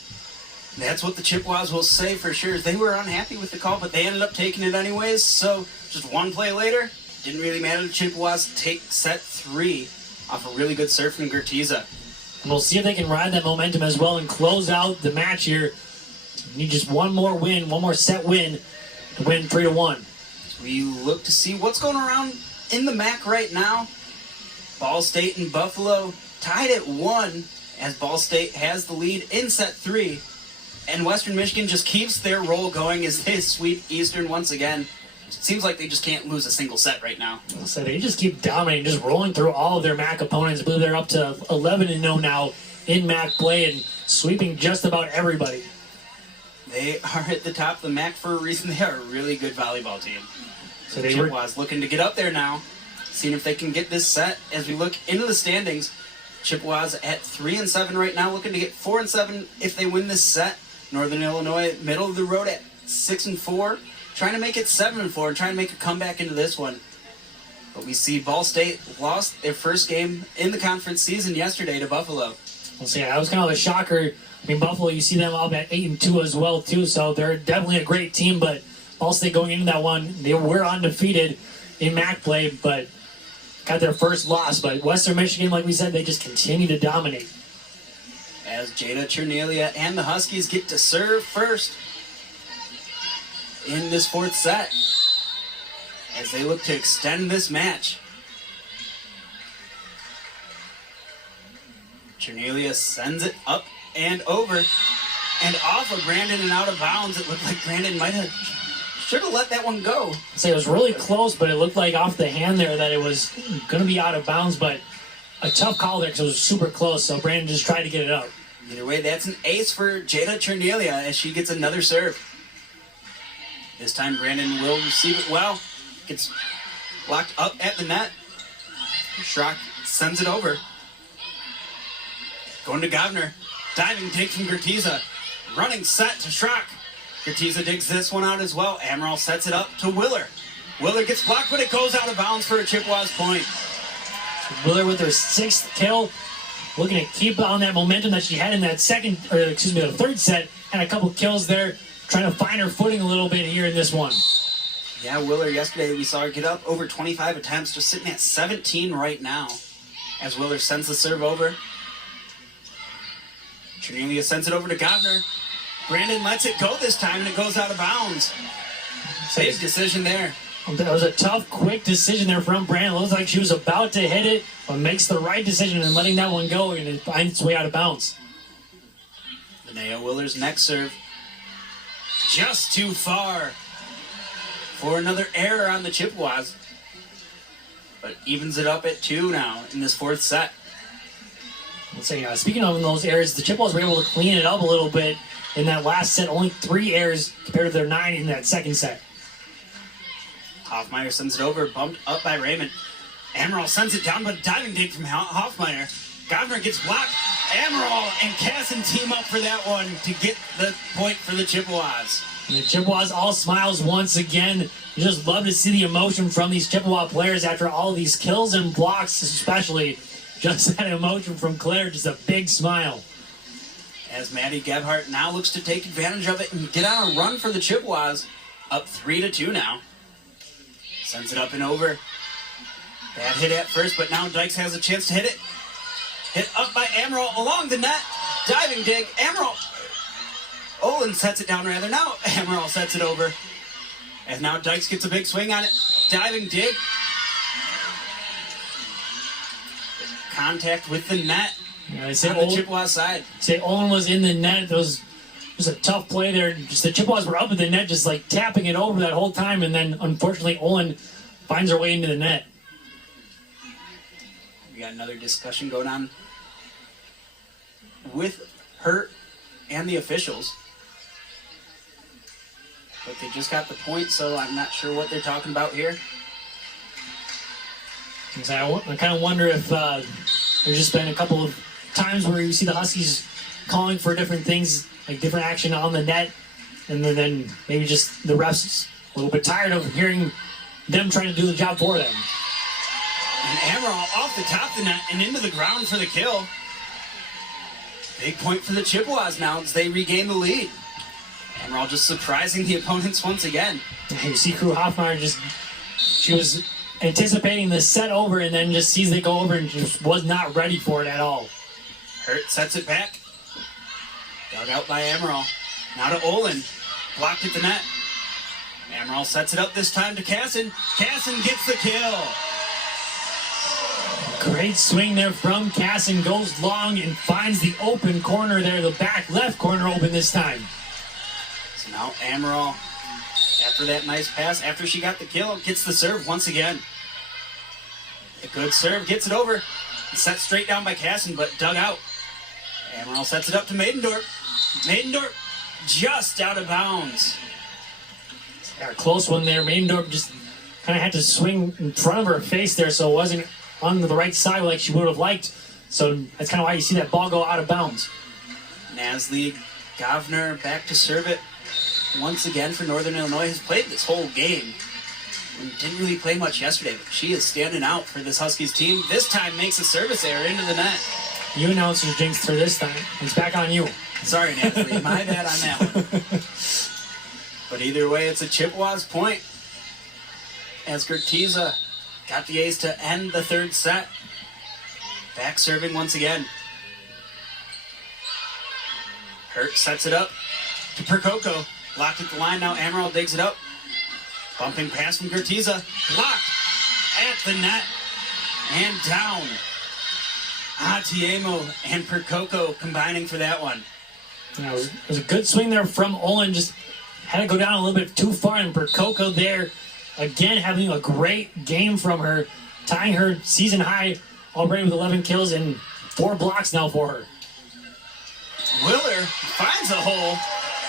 That's what the Chippewas will say for sure. They were unhappy with the call, but they ended up taking it anyways. So just one play later, didn't really matter. The Chippewas take set 3 off a really good serve from Curtiza. And we'll see if they can ride that momentum as well and close out the match here. Need just one more win, one more set win to win 3-1. So we look to see what's going around in the MAC right now. Ball State and Buffalo tied at 1 as Ball State has the lead in set 3. And Western Michigan just keeps their roll going as they sweep Eastern once again. It seems like they just can't lose a single set right now. So they just keep dominating, just rolling through all of their MAC opponents. I believe they're up to 11-0 now in MAC play and sweeping just about everybody. They are at the top of the MAC for a reason. They are a really good volleyball team. So they Chippewas looking to get up there now, seeing if they can get this set. As we look into the standings, Chippewas at 3-7 right now, looking to get 4-7 if they win this set. Northern Illinois, middle of the road at 6-4, trying to make it 7-4 and trying to make a comeback into this one. But we see Ball State lost their first game in the conference season yesterday to Buffalo. Well, so yeah, that was kind of a shocker. I mean, Buffalo, you see them up at 8-2 as well too, so they're definitely a great team. But Ball State going into that one, they were undefeated in MAC play, but got their first loss. But Western Michigan, like we said, they just continue to dominate. as Jada Chernelia and the Huskies get to serve first in this fourth set as they look to extend this match. Chernelia sends it up and over and off of Brandon and out of bounds. It looked like Brandon should have let that one go. So it was really close, but it looked like off the hand there that it was going to be out of bounds, but a tough call there because it was super close, so Brandon just tried to get it up. Either way, that's an ace for Jada Chernelia as she gets another serve. This time Brandon will receive it well. Gets blocked up at the net. Schrock sends it over. Going to Govner. Diving take from Gertiza. Running set to Schrock. Gertiza digs this one out as well. Ammeraal sets it up to Willer. Willer gets blocked, but it goes out of bounds for a Chippewas point. Willer with her sixth kill, looking to keep on that momentum that she had in that the third set, and a couple kills there, trying to find her footing a little bit here in this one. Yeah, Willer, yesterday we saw her get up over 25 attempts, just sitting at 17 right now. As Willer sends the serve over. Chernelia sends it over to Govner. Brandon lets it go this time, and it goes out of bounds. Big decision there. That was a tough, quick decision there from Brandon. It looks like she was about to hit it, but makes the right decision in letting that one go, and it finds its way out of bounds. Linnea Willer's next serve. Just too far for another error on the Chippewas. But evens it up at 2 now in this fourth set. Let's say, speaking of those errors, the Chippewas were able to clean it up a little bit in that last set. Only 3 errors compared to their 9 in that second set. Hoffmeyer sends it over, bumped up by Raymond. Ammeraal sends it down, but a diving dig from Hoffmeyer. Govner gets blocked. Ammeraal and Casson team up for that one to get the point for the Chippewas. And the Chippewas all smiles once again. You just love to see the emotion from these Chippewa players after all these kills and blocks, especially. Just that emotion from Claire, just a big smile. As Maddie Gebhardt now looks to take advantage of it and get on a run for the Chippewas. Up 3-2 now. Sends it up and over. Bad hit at first, but now Dykes has a chance to hit it. Hit up by Ammeraal along the net. Diving dig. Ammeraal. Olin sets it down rather. Now Ammeraal sets it over. And now Dykes gets a big swing on it. Diving dig. Contact with the net on the Chippewas side. Say Olin was in the net. It was a tough play there. Just the Chippewas were up in the net, just like tapping it over that whole time, and then unfortunately Olin finds her way into the net. We got another discussion going on with her and the officials. But they just got the point, so I'm not sure what they're talking about here. I kind of wonder if there's just been a couple of times where you see the Huskies calling for different things, like different action on the net, and then maybe just the refs a little bit tired of hearing them trying to do the job for them. And Ammeraal off the top of the net and into the ground for the kill. Big point for the Chippewas now as they regain the lead. Ammeraal just surprising the opponents once again. You see Crew Hoffmeyer she was anticipating the set over and then just sees it go over and just was not ready for it at all. Hurt sets it back. Dug out by Ammeraal. Now to Olin. Blocked at the net. Ammeraal sets it up this time to Casson. Casson gets the kill. Great swing there from Casson. Goes long and finds the open corner there. The back left corner open this time. So now Ammeraal, after that nice pass, after she got the kill, gets the serve once again. A good serve, gets it over. Set straight down by Casson, but dug out. Ammeraal sets it up to Maidendorp. Maidendorp just out of bounds. Yeah, close one there. Maidendorp just kind of had to swing in front of her face there, so it wasn't on the right side like she would have liked. So that's kind of why you see that ball go out of bounds. Nasli Govner back to serve it once again for Northern Illinois. Has played this whole game. Didn't really play much yesterday, but she is standing out for this Huskies team. This time makes a service error into the net. You announcers jinxed her this time. It's back on you. Sorry, Nasli. My bad on that one. But either way, it's a Chippewas point. As Gertiza got the ace to end the third set. Back serving once again. Hurt sets it up to Percoco. Blocked at the line. Now Ammeraal digs it up. Bumping pass from Gertiza. Blocked at the net. And down. Atiemo and Percoco combining for that one. It was a good swing there from Olin. Just had to go down a little bit too far. And Percoco there, again, having a great game from her. Tying her season high already with 11 kills and 4 blocks now for her. Willer finds a hole.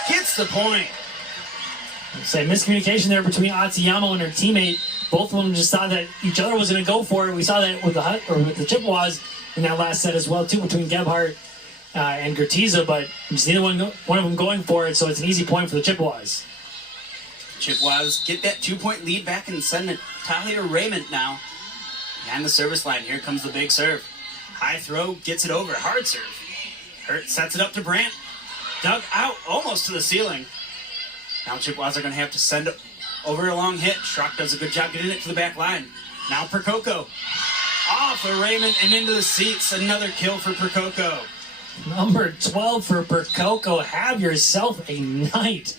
Gets the point. Say miscommunication there between Atiamo and her teammate. Both of them just thought that each other was going to go for it. We saw that with the Chippewas in that last set as well too, between Gebhardt and Gertiza, but just neither one of them going for it, so it's an easy point for the Chippewas. Chippewas get that 2-point lead back and send it Talia Raymond now. Behind the service line, here comes the big serve. High throw, gets it over, hard serve. Hurt sets it up to Brandt. Dug out, almost to the ceiling. Now Chippewas are going to have to send it over a long hit. Schrock does a good job getting it to the back line. Now Percoco. Off of Raymond and into the seats. Another kill for Percoco. Number 12 for Percoco. Have yourself a night.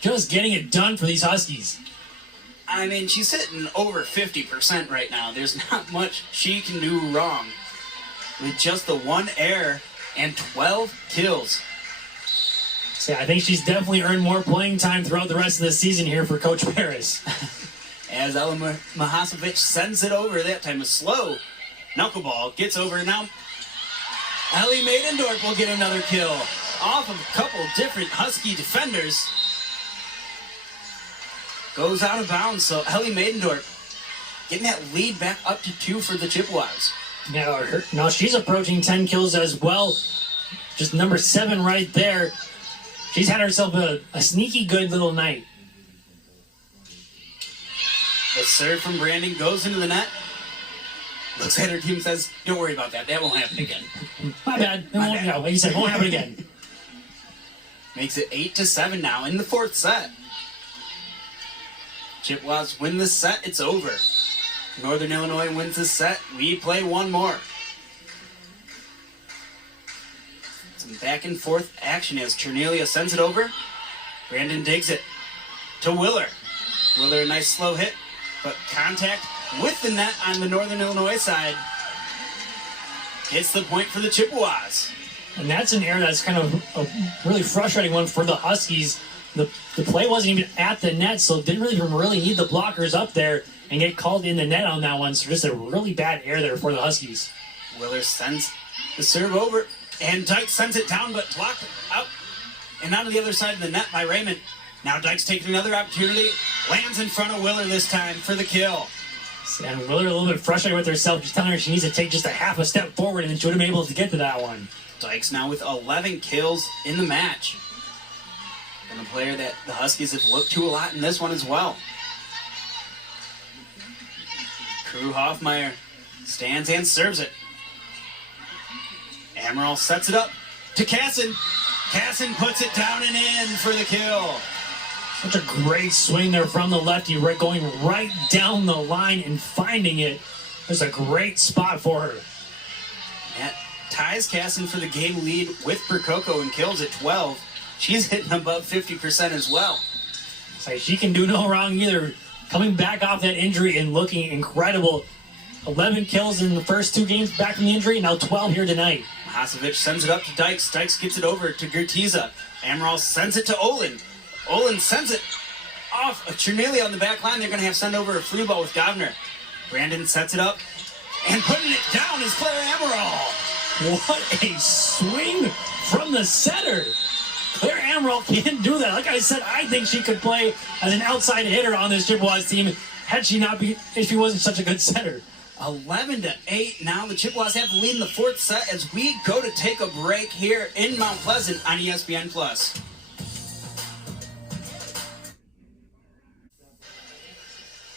Just getting it done for these Huskies. I mean, she's hitting over 50% right now. There's not much she can do wrong. With just the 1 error and 12 kills. So I think she's definitely earned more playing time throughout the rest of the season here for Coach Paris. As Ella Mahasovic sends it over, that time a slow knuckleball, gets over. Now Ellie Maidendorf will get another kill off of a couple different Husky defenders. Goes out of bounds, so Ellie Maidendorf getting that lead back up to 2 for the Chippewas. Now she's approaching 10 kills as well. Just number 7 right there. She's had herself a sneaky good little night. The serve from Brandon goes into the net. Looks at her team and says, don't worry about that. That won't happen again. My bad. Yeah, like you said, it won't happen again. Makes it 8-7 now in the 4th set. Chippewas win this set. It's over. Northern Illinois wins this set. We play one more. Some back and forth action as Chernelia sends it over. Brandon digs it to Willer. Willer, a nice slow hit, but contact with the net on the Northern Illinois side. Hits the point for the Chippewas. And that's an error that's kind of a really frustrating one for the Huskies. The play wasn't even at the net, so didn't really need the blockers up there and get called in the net on that one. So just a really bad error there for the Huskies. Willer sends the serve over, and Dykes sends it down, but blocked out and out of the other side of the net by Raymond. Now Dykes taking another opportunity, lands in front of Willer this time for the kill. And Willer a little bit frustrated with herself, just telling her she needs to take just a half a step forward, and then she would have been able to get to that one. Dykes now with 11 kills in the match. And a player that the Huskies have looked to a lot in this one as well. Crew Hoffmeyer stands and serves it. Ammeraal sets it up to Casson. Casson puts it down and in for the kill. Such a great swing there from the lefty, going right down the line and finding it. There's a great spot for her. That ties Casson for the game lead with Percoco and kills at 12. She's hitting above 50% as well. It's like she can do no wrong either. Coming back off that injury and looking incredible. 11 kills in the first 2 games back from the injury, now 12 here tonight. Mahasovic sends it up to Dykes. Dykes gets it over to Gertiza. Ammeraal sends it to Olin. Olin sends it off of Chernelia on the back line. They're going to have send over a free ball with Govner. Brandon sets it up, and putting it down is Claire Ammeraal. What a swing from the setter. Claire Ammeraal can't do that. Like I said, I think she could play as an outside hitter on this Chippewas team if she wasn't such a good setter. 11-8. Now the Chippewas have the lead in the 4th set as we go to take a break here in Mount Pleasant on ESPN+.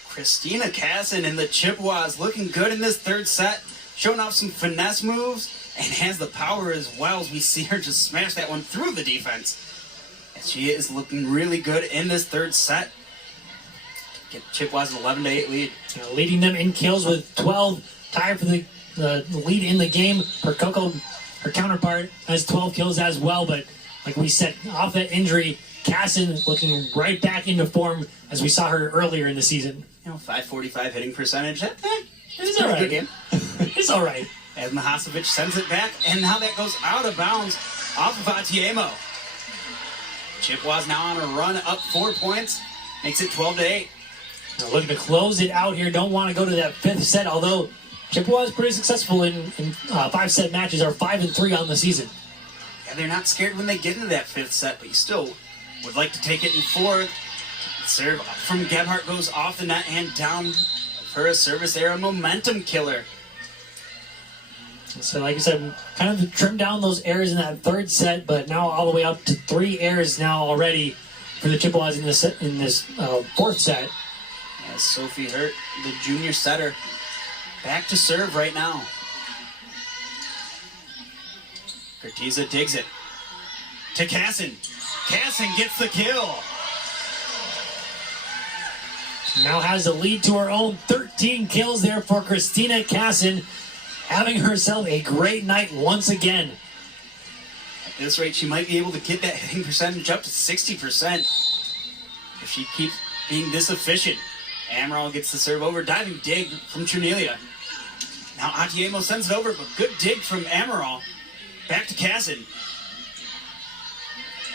Christina Casson and the Chippewas looking good in this 3rd set, showing off some finesse moves and has the power as well as we see her just smash that one through the defense. And she is looking really good in this 3rd set. Get Chippewas an 11-8 lead. Leading them in kills with 12, tied for the lead in the game. Percoco, her counterpart, has 12 kills as well, but like we said, off that injury, Casson looking right back into form as we saw her earlier in the season. 545 hitting percentage. It's all right. Good game. It's all right. As Mahasevic sends it back, and now that goes out of bounds off of Atiemo. Chippewas now on a run, up 4 points, makes it 12-8. They're looking to close it out here. Don't want to go to that fifth set, although Chippewas pretty successful in 5-set matches, are 5-3 on the season. Yeah, they're not scared when they get into that fifth set, but you still would like to take it in fourth. Serve from Gebhardt goes off the net and down for a service there, a momentum killer. So like I said, kind of trimmed down those errors in that third set, but now all the way up to 3 errors now already for the Chippewas in this fourth set. As Sophie Hurt, the junior setter, back to serve right now. Kurtiza digs it to Casson. Casson gets the kill. Now has the lead to her own. 13 kills there for Christina Casson, having herself a great night once again. At this rate, she might be able to get that hitting percentage up to 60% if she keeps being this efficient. Ammeraal gets the serve over, diving dig from Trunelia. Now Atiemo sends it over, but good dig from Ammeraal. Back to Casson.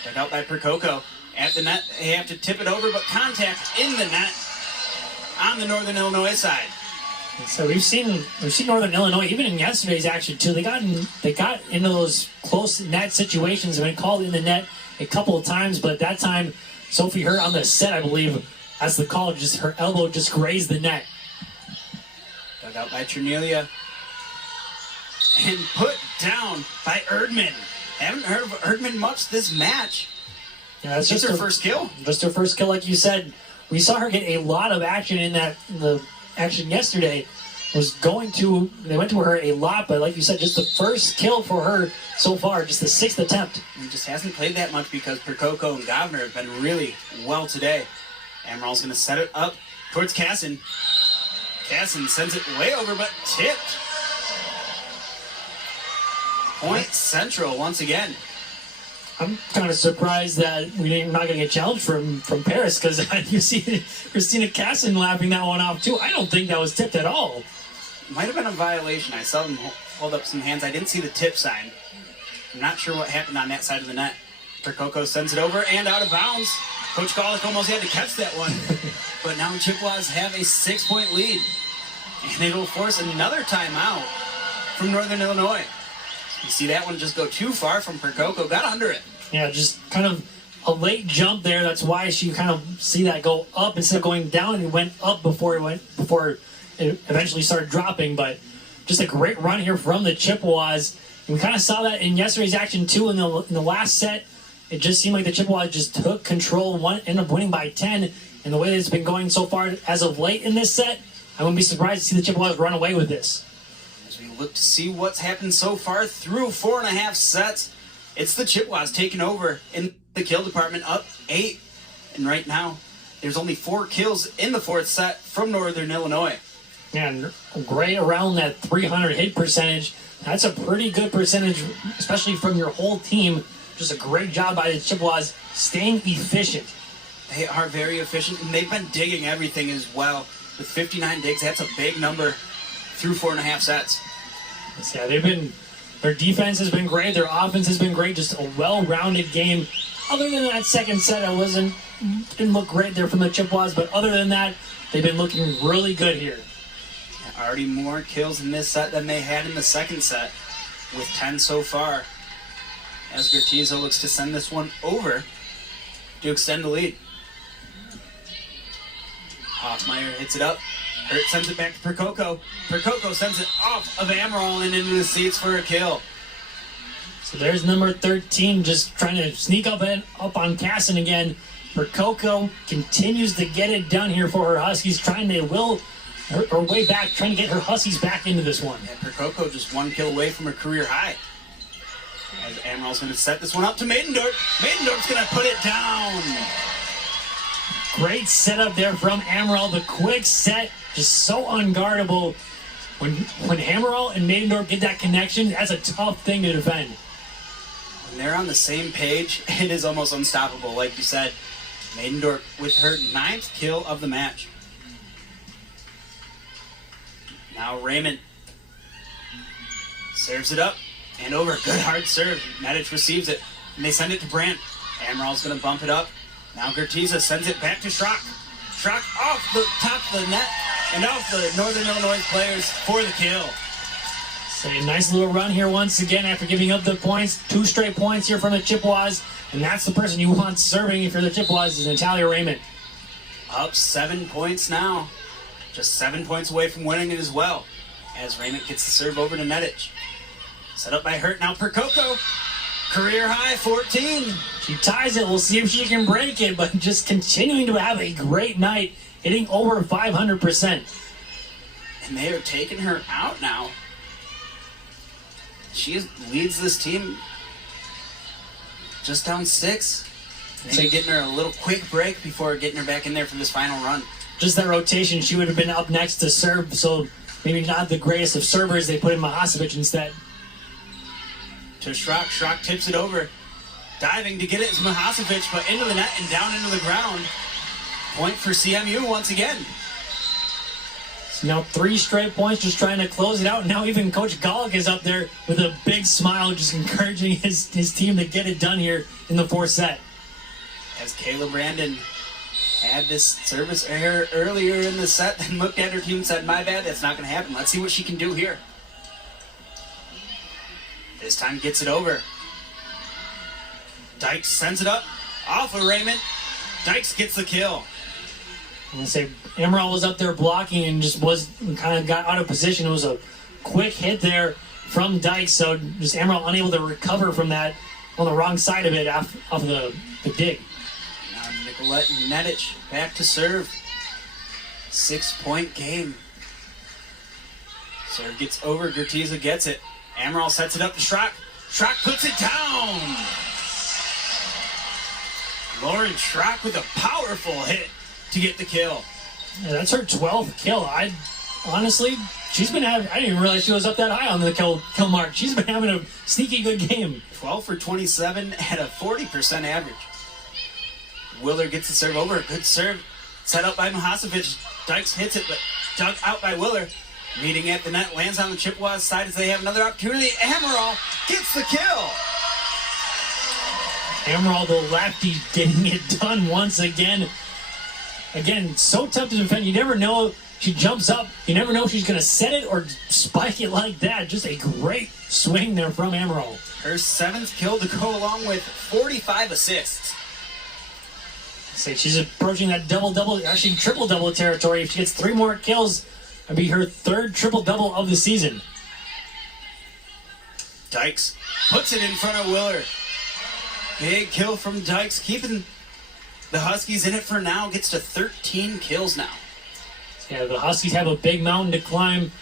Dug out by Percoco. At the net, they have to tip it over, but contact in the net on the Northern Illinois side. So we've seen Northern Illinois even in yesterday's action too. They got into those close net situations and been called in the net a couple of times, but that time Sophie Hurt on the set, I believe, as the call, just her elbow just grazed the net. Dug out by Trunelia and put down by Erdman. Haven't heard of Erdman much this match. Yeah, that's just her first kill. Just her first kill, like you said. We saw her get a lot of action in the action yesterday. They went to her a lot, but like you said, just the first kill for her so far, just the 6th attempt. He just hasn't played that much because Percoco and Govner have been really well today. Ammeraal's going to set it up towards Casson. Casson sends it way over, but tipped. Point Central once again. I'm kind of surprised that we're not going to get challenged from Paris, because you see Christina Casson lapping that one off too. I don't think that was tipped at all. Might have been a violation. I saw them hold up some hands. I didn't see the tip sign. I'm not sure what happened on that side of the net. Percoco sends it over and out of bounds. Coach Golick almost had to catch that one. But now Chippewas have a 6-point lead. And it'll force another timeout from Northern Illinois. You see that one just go too far from Percoco. Got under it. Yeah, just kind of a late jump there. That's why she kind of see that go up instead of going down. It went up before it eventually started dropping. But just a great run here from the Chippewas. And we kind of saw that in yesterday's action too. In the last set, it just seemed like the Chippewas just took control, ended up winning by 10. And the way that it's been going so far as of late in this set, I wouldn't be surprised to see the Chippewas run away with this. As we look to see what's happened so far through 4.5 sets, it's the Chippewas taking over in the kill department, up 8. And right now, there's only 4 kills in the 4th set from Northern Illinois. Yeah, and great around that 300 hit percentage. That's a pretty good percentage, especially from your whole team. Just a great job by the Chippewas staying efficient. They are very efficient, and they've been digging everything as well. With 59 digs, that's a big number through 4.5 sets. Yeah, their defense has been great. Their offense has been great. Just a well-rounded game. Other than that second set, didn't look great there from the Chippewas, but other than that, they've been looking really good here. Already more kills in this set than they had in the second set, with 10 so far. As Gertizo looks to send this one over to extend the lead. Hoffmeyer hits it up. Hurt sends it back to Percoco. Percoco sends it off of Ammeraal and into the seats for a kill. So there's number 13 just trying to sneak up on Casson again. Percoco continues to get it done here for her Huskies, trying to will her way back, trying to get her Huskies back into this one. And Percoco just 1 kill away from her career high. As Ammeraal's going to set this one up to Maidendorf. Maidendorf's going to put it down. Great setup there from Ammeraal. The quick set, just so unguardable. When Ammeraal and Maidendorf get that connection, that's a tough thing to defend. When they're on the same page, it is almost unstoppable, like you said. Maidendorf with her 9th kill of the match. Now Raymond serves it up and over. Good hard serve. Medic receives it and they send it to Brandt. Ammeral's going to bump it up. Now Gertiza sends it back to Schrock. Schrock off the top of the net and off the Northern Illinois players for the kill. So a nice little run here once again after giving up the points. 2 straight points here from the Chippewas. And that's the person you want serving if you're the Chippewas is Natalia Raymond. Up 7 points now. Just 7 points away from winning it as well. As Raymond gets the serve over to Nedich. Set up by Hurt now Percoco. Career high 14. She ties it. We'll see if she can break it, but just continuing to have a great night, hitting over 500%. And they are taking her out now. She leads this team just down 6. Maybe getting her a little quick break before getting her back in there for this final run. Just that rotation, she would have been up next to serve, so maybe not the greatest of servers. They put in Mahasevic instead. To Schrock. Schrock tips it over. Diving to get it to Mahasevic, but into the net and down into the ground. Point for CMU once again. So now 3 straight points, just trying to close it out. Now even Coach Golick is up there with a big smile, just encouraging his team to get it done here in the 4th set. As Kayla Brandon had this service error earlier in the set and looked at her team and said, my bad, that's not going to happen. Let's see what she can do here. This time gets it over. Dykes sends it up off of Raymond. Dykes gets the kill. I'm going to say Ammeraal was up there blocking and just kind of got out of position. It was a quick hit there from Dykes, so just Ammeraal unable to recover from that on the wrong side of it off of the dig. Now Nicolette Nedich back to serve. 6-point game. Serve gets over. Gertiza gets it. Ammeraal sets it up to Schrock. Schrock puts it down. Lauren Schrock with a powerful hit to get the kill. Yeah, that's her 12th kill. Honestly, she's been having, I didn't even realize she was up that high on the kill mark. She's been having a sneaky good game. 12 for 27 at a 40% average. Willer gets the serve over. Good serve. Set up by Mahasevic. Dykes hits it, but dug out by Willer. Meeting at the net, lands on the Chippewas side as they have another opportunity. Ammeraal gets the kill. Ammeraal, the lefty, getting it done once again. Again, so tough to defend. You never know. She jumps up. You never know if she's going to set it or spike it like that. Just a great swing there from Ammeraal. Her 7th kill to go along with 45 assists. Say she's approaching that double-double, actually triple-double territory. If she gets 3 more kills, it'd be her 3rd triple-double of the season. Dykes puts it in front of Willer. Big kill from Dykes, keeping the Huskies in it for now. Gets to 13 kills now. Yeah, the Huskies have a big mountain to climb.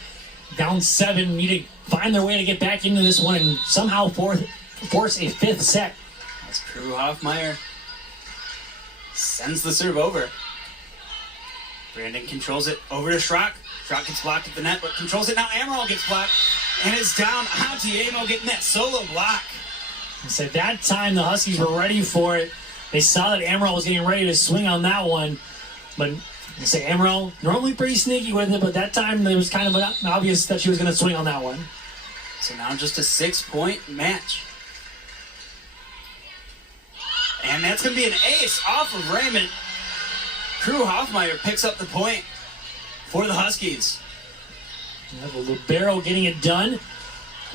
Down 7, need to find their way to get back into this one and somehow force a 5th set. As Crew Hoffmeyer sends the serve over. Brandon controls it over to Schrock. Schrock gets blocked at the net, but controls it now. Ammeraal gets blocked and is down. Antiemo getting that solo block. So that time the Huskies were ready for it. They saw that Ammeraal was getting ready to swing on that one. But you say Ammeraal, normally pretty sneaky with it, but that time it was kind of obvious that she was going to swing on that one. So now just a 6-point match. And that's going to be an ace off of Raymond. Crew Hoffmeyer picks up the point for the Huskies. You have a libero getting it done.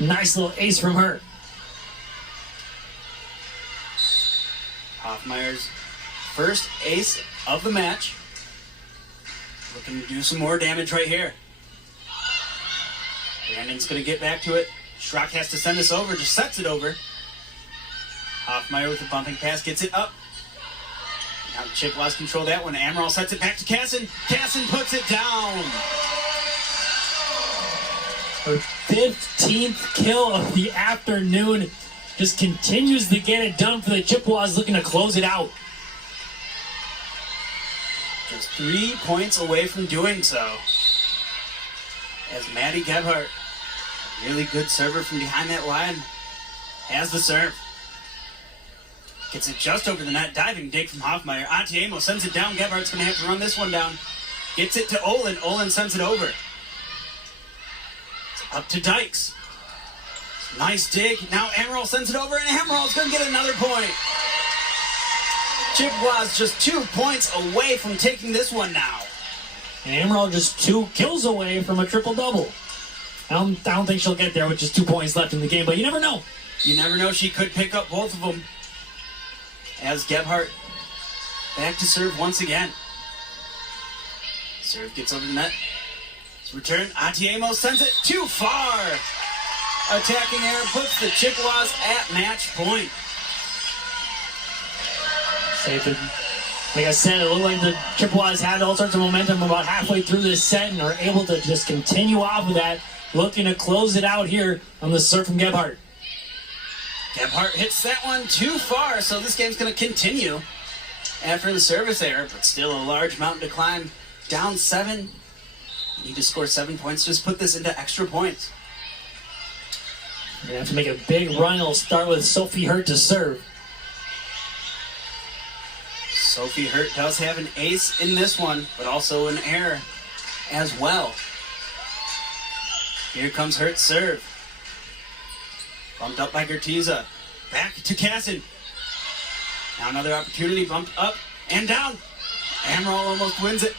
Nice little ace from her. Hoffmeyer's first ace of the match. Looking to do some more damage right here. Brandon's going to get back to it. Schrock has to send this over, just sets it over. Hoffmeyer with the bumping pass gets it up. Now Chippewas control that one. Ammeraal sets it back to Casson. Casson puts it down. Her 15th kill of the afternoon. Just continues to get it done for the Chippewas, looking to close it out. Just 3 points away from doing so. As Maddie Gebhardt, a really good server from behind that line, has the serve. Gets it just over the net. Diving dig from Hoffmeyer. Atiemo sends it down. Gebhardt's going to have to run this one down. Gets it to Olin. Olin sends it over. Up to Dykes. Nice dig. Now Ammeraal sends it over, and Ammeral's going to get another point. Chippewas just 2 points away from taking this one now. And Ammeraal just 2 kills away from a triple-double. I don't think she'll get there with just 2 points left in the game, but you never know. You never know. She could pick up both of them. As Gebhardt back to serve once again. Serve gets over the net. It's returned. Atiemo sends it too far. Attacking error puts the Chippewas at match point. Like I said, it looked like the Chippewas had all sorts of momentum about halfway through this set and are able to just continue off of that, looking to close it out here on the serve from Gebhardt. Gebhardt hits that one too far, so this game's going to continue after the service error, but still a large mountain to climb. Down 7. Need to score 7 points. Just put this into extra points. You're going to have to make a big run. It'll start with Sophie Hurt to serve. Sophie Hurt does have an ace in this one, but also an error as well. Here comes Hurt's serve. Bumped up by Gertiza. Back to Casson. Now another opportunity. Bumped up and down. Ammeraal almost wins it.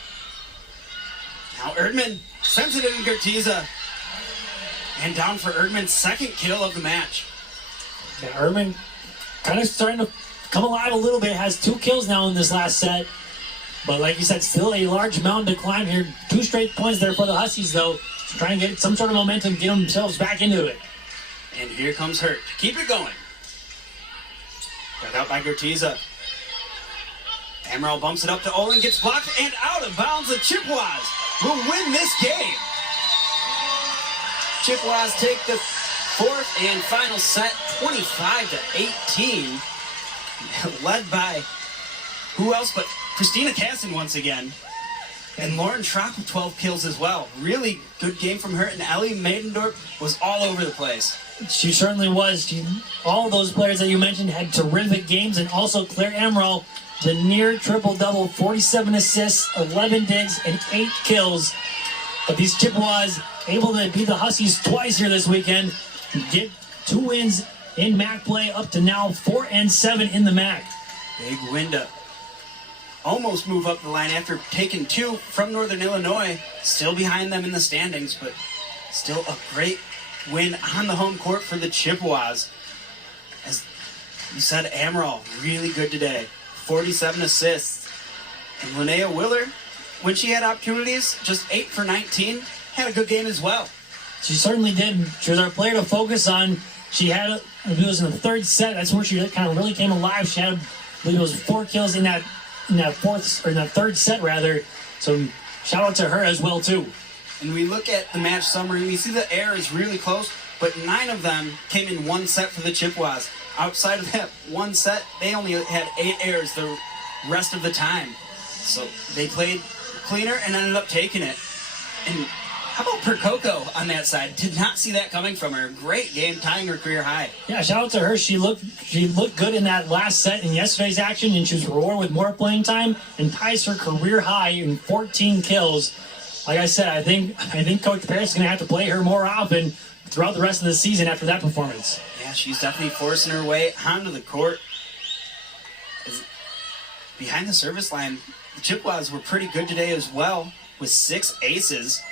Now Erdmann sends it in Gertiza. And down for Erdmann's second kill of the match. Yeah, Erdmann kind of starting to come alive a little bit. Has 2 kills now in this last set. But like you said, still a large mountain to climb here. 2 straight points there for the Huskies, though. Try and get some sort of momentum, get themselves back into it. And here comes Hurt. Keep it going. Dug out by Gertiza. Ammeraal bumps it up to Olin, gets blocked, and out of bounds. The Chippewas will win this game. Chippewas take the 4th and final set, 25-18. Led by who else but Christina Casson once again. And Lauren Schrock with 12 kills as well. Really good game from her. And Ellie Maidendorp was all over the place. She certainly was. All those players that you mentioned had terrific games. And also Claire Ammeraal, the near triple-double, 47 assists, 11 digs, and 8 kills. But these Chippewas able to beat the Huskies twice here this weekend. Get 2 wins in MAC play, up to now 4-7 in the MAC. Big win to almost move up the line after taking 2 from Northern Illinois. Still behind them in the standings, but still a great win on the home court for the Chippewas. As you said, Ammeraal, really good today. 47 assists. And Linnea Willer, when she had opportunities, just 8 for 19, had a good game as well. She certainly did. She was our player to focus on. She had, it was in the 3rd set. That's where she kind of really came alive. She had, I believe it was 4 kills in that 3rd set rather. So shout out to her as well too. And we look at the match summary, we see the error is really close, but 9 of them came in 1 set for the Chippewas. Outside of that 1 set, they only had 8 errors the rest of the time. So they played cleaner and ended up taking it. And how about Percoco on that side? Did not see that coming from her. Great game, tying her career high. Yeah, shout out to her. She looked good in that last set in yesterday's action, and she was rewarded with more playing time and ties her career high in 14 kills. Like I said, I think Coach Parrish is going to have to play her more often throughout the rest of the season after that performance. Yeah, she's definitely forcing her way onto the court. Behind the service line, the Chippewas were pretty good today as well, with 6 aces.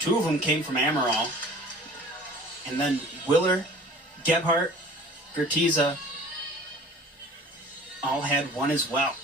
2 of them came from Ammeraal. And then Willer, Gebhardt, Gertiza all had 1 as well.